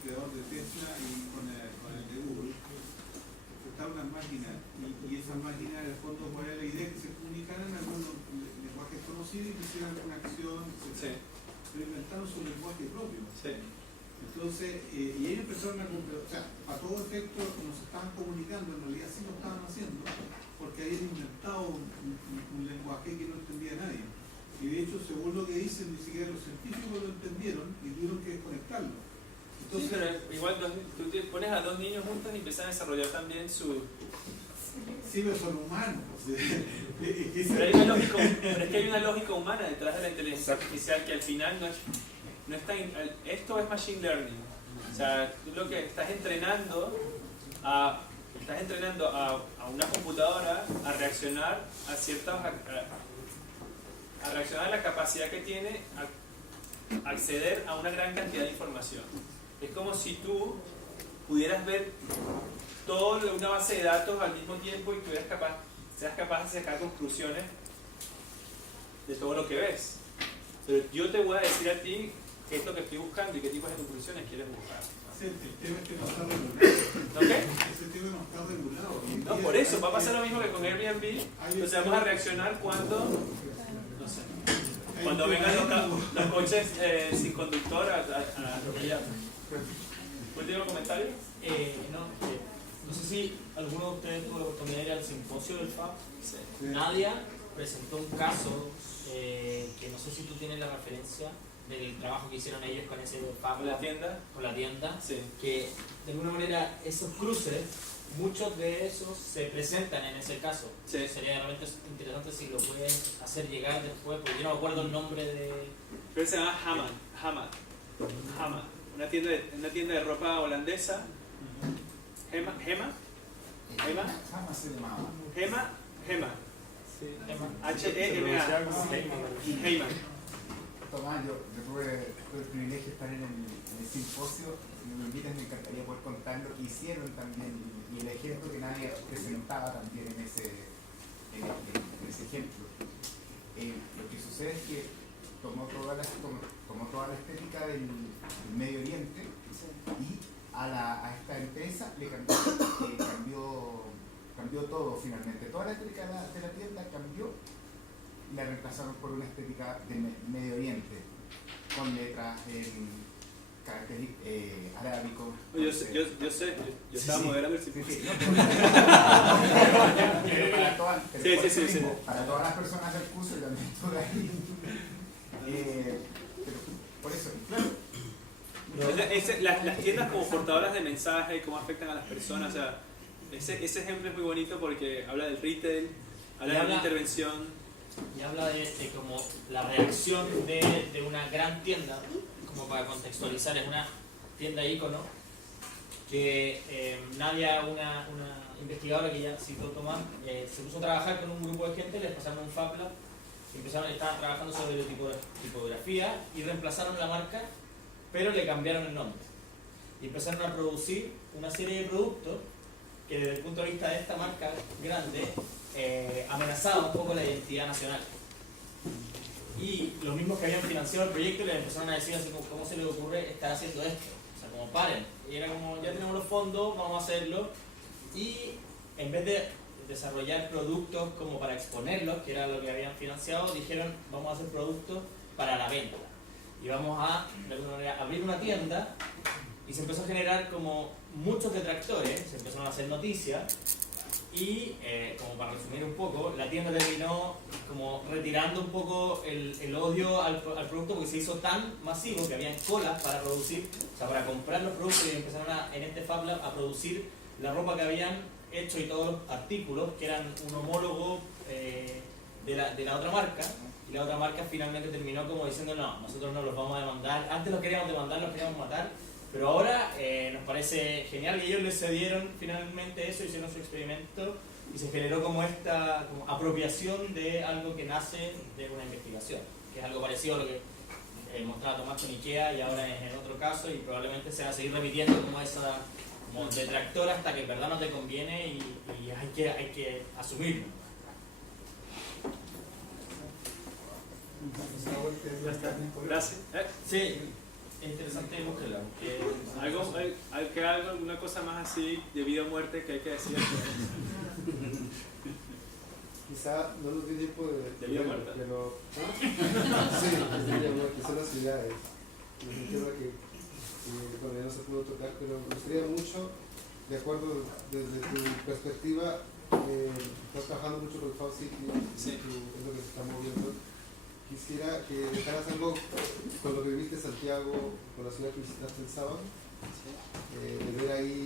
creador de Tesla y con el de Google. Enfrentaron unas máquinas y esas máquinas en el fondo, ¿cuál era la idea? Que se comunicaran en algunos lenguajes conocidos y que hicieran alguna acción, etc. Sí. Pero inventaron su lenguaje propio. Sí. Entonces, y ellos empezaron a comprar, o sea, a todo efecto nos estaban comunicando, en realidad sí lo estaban haciendo, porque habían inventado un lenguaje que no entendía nadie. Y de hecho, según lo que dicen, ni siquiera los científicos lo entendieron y tuvieron que desconectarlo. Entonces, sí, pero igual tú te pones a dos niños juntos y empiezan a desarrollar también su... Sí, pero son humanos. Pero es que hay una lógica humana detrás de la inteligencia artificial que al final no está esto es machine learning. O sea, tú lo que estás entrenando a una computadora a reaccionar a reaccionar a la capacidad que tiene a acceder a una gran cantidad de información. Es como si tú pudieras ver toda una base de datos al mismo tiempo y seas capaz de sacar conclusiones de todo lo que ves. Pero yo te voy a decir a ti qué es lo que estoy buscando y qué tipos de conclusiones quieres buscar. El tema es que no está regulado. ¿No qué? Ese tema no está regulado. No, por eso, va a pasar lo mismo que con Airbnb. Entonces vamos a reaccionar cuando vengan los coches sin conductor a atropellar. ¿Último comentario? No sé si alguno de ustedes tuvo la oportunidad de ir al simposio del FAB. Sí. Nadia presentó un caso que no sé si tú tienes la referencia del trabajo que hicieron ellos con ese FAB. ¿Con la tienda? Con la tienda. Sí. Que de alguna manera esos cruces, muchos de esos se presentan en ese caso. Sí. Sería realmente interesante si lo pueden hacer llegar después, porque yo no me acuerdo el nombre de... Creo que se llama Hamad. Una tienda de ropa holandesa. Hema. Sí, H-E-M-A. Heyman. Tomás, yo tuve el privilegio de estar en el simposio. Si me invitan, me encantaría poder contar lo que hicieron también y el ejemplo que nadie presentaba también en ese ejemplo. Lo que sucede es que tomó toda la estética del Medio Oriente y a esta empresa le cambió todo finalmente. Toda la estética de la tienda cambió y la reemplazaron por una estética de Medio Oriente, con letras en carácter arábico. Yo sé, yo estaba moderando el simposio. Para todas las personas del curso y también estuve ahí. Pero por eso, claro. Las tiendas como portadoras de mensaje y cómo afectan a las personas, o sea, ese ejemplo es muy bonito porque habla del retail, habla de una intervención. Y habla de como la reacción de una gran tienda, como para contextualizar, es una tienda ícono que Nadia, una investigadora que ya citó Tomás, se puso a trabajar con un grupo de gente, les pasaron un Fab Lab, estaban trabajando sobre tipografía y reemplazaron la marca, pero le cambiaron el nombre. Y empezaron a producir una serie de productos que desde el punto de vista de esta marca grande amenazaba un poco la identidad nacional. Y los mismos que habían financiado el proyecto les empezaron a decir así como, ¿cómo se les ocurre estar haciendo esto? O sea, como paren. Y era como, ya tenemos los fondos, vamos a hacerlo. Y en vez de desarrollar productos como para exponerlos, que era lo que habían financiado, dijeron, vamos a hacer productos para la venta. Y vamos a, de alguna manera, abrir una tienda. Y se empezó a generar como muchos detractores, se empezaron a hacer noticias. Y, como para resumir un poco, la tienda terminó como retirando un poco el odio al producto porque se hizo tan masivo que habían colas para producir, o sea, para comprar los productos y empezaron en este Fab Lab a producir la ropa que habían hecho y todos los artículos que eran un homólogo de la otra marca. Y la otra marca finalmente terminó como diciendo, no, nosotros no los vamos a demandar, antes los queríamos demandar, los queríamos matar. Pero ahora nos parece genial y ellos les cedieron finalmente eso, hicieron su experimento y se generó como esta apropiación de algo que nace de una investigación, que es algo parecido a lo que mostraba Tomás con IKEA y ahora es en otro caso y probablemente se va a seguir repitiendo como esa como detractora hasta que en verdad no te conviene y hay que asumirlo. Gracias. Sí. Es interesante buscarla. ¿Alguna cosa más así de vida o muerte que hay que decir? Quizá no nos dio tiempo de vida o muerte. Pero, sí, de vida o muerte, son las ciudades. Es un tema que todavía no se pudo tocar, pero me gustaría mucho, de acuerdo desde tu perspectiva, estás trabajando mucho con el Fab City, sí. Es lo que se está moviendo. Quisiera que dejaras algo con lo que viviste en Santiago, con la ciudad que visitaste el sábado, de ver ahí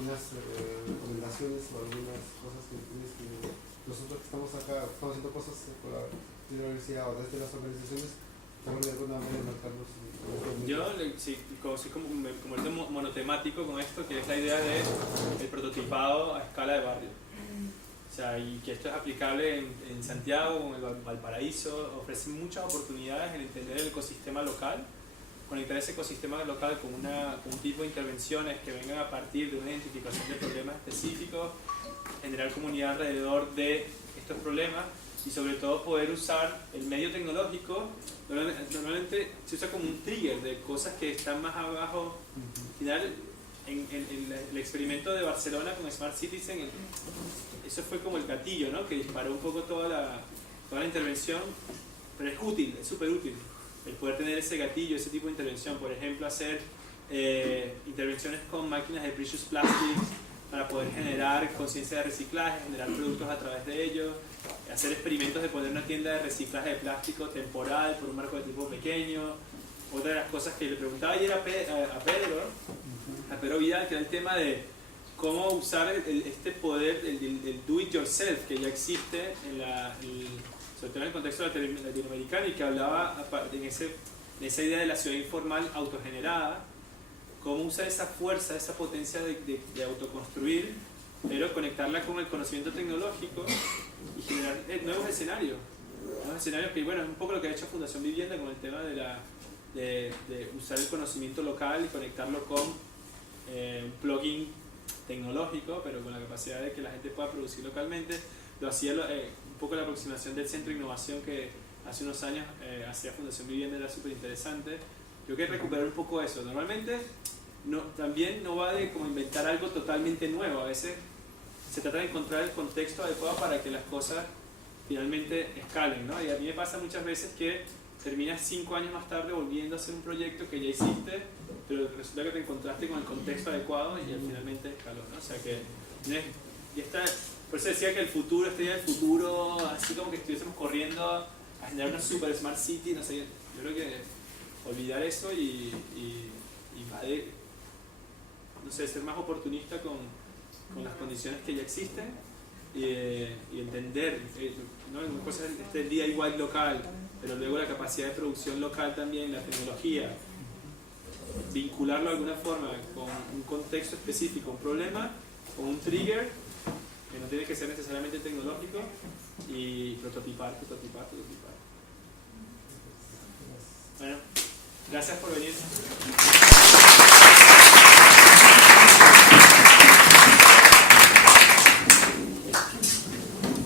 unas recomendaciones o algunas cosas que tienes que nosotros que estamos acá, estamos haciendo cosas con la universidad o desde las organizaciones, estamos de alguna manera marcarnos. Yo soy como el monotemático con esto, que es la idea del prototipado a escala de barrio. O sea, y que esto es aplicable en Santiago, en Valparaíso, ofrece muchas oportunidades en entender el ecosistema local, conectar ese ecosistema local con un tipo de intervenciones que vengan a partir de una identificación de problemas específicos, generar comunidad alrededor de estos problemas y sobre todo poder usar el medio tecnológico. Normalmente se usa como un trigger de cosas que están más abajo. Al final, en el experimento de Barcelona con Smart Citizen, eso fue como el gatillo, ¿no? Que disparó un poco toda la intervención, pero es útil, es súper útil el poder tener ese gatillo, ese tipo de intervención. Por ejemplo, hacer intervenciones con máquinas de Precious Plastics para poder generar conciencia de reciclaje, generar productos a través de ellos, hacer experimentos de poner una tienda de reciclaje de plástico temporal por un marco de tipo pequeño. Otra de las cosas que le preguntaba ayer a Pedro Vidal, que era el tema de cómo usar este poder, el do it yourself, que ya existe sobre todo en el contexto latinoamericano, y que hablaba en esa idea de la ciudad informal autogenerada, cómo usar esa fuerza, esa potencia de autoconstruir, pero conectarla con el conocimiento tecnológico y generar nuevos escenarios que, bueno, es un poco lo que ha hecho Fundación Vivienda con el tema de usar el conocimiento local y conectarlo con un plugin tecnológico, pero con la capacidad de que la gente pueda producir localmente. Lo hacía un poco la aproximación del Centro de Innovación que hace unos años hacía Fundación Vivienda, era súper interesante. Yo quiero recuperar un poco eso. Normalmente también no va de como inventar algo totalmente nuevo, a veces se trata de encontrar el contexto adecuado para que las cosas finalmente escalen, ¿no? Y a mí me pasa muchas veces que terminas 5 años más tarde volviendo a hacer un proyecto que ya hiciste, pero resulta que te encontraste con el contexto adecuado y finalmente escaló, ¿no? O sea que por eso decía que el futuro, así como que estuviésemos corriendo a generar una super smart city, no sé, yo creo que olvidar eso y no sé, ser más oportunista con las condiciones que ya existen y entender, ¿no? Una cosa es el DIY local, pero luego la capacidad de producción local también, la tecnología, vincularlo de alguna forma con un contexto específico, un problema, con un trigger, que no tiene que ser necesariamente tecnológico, y prototipar. Bueno, gracias por venir.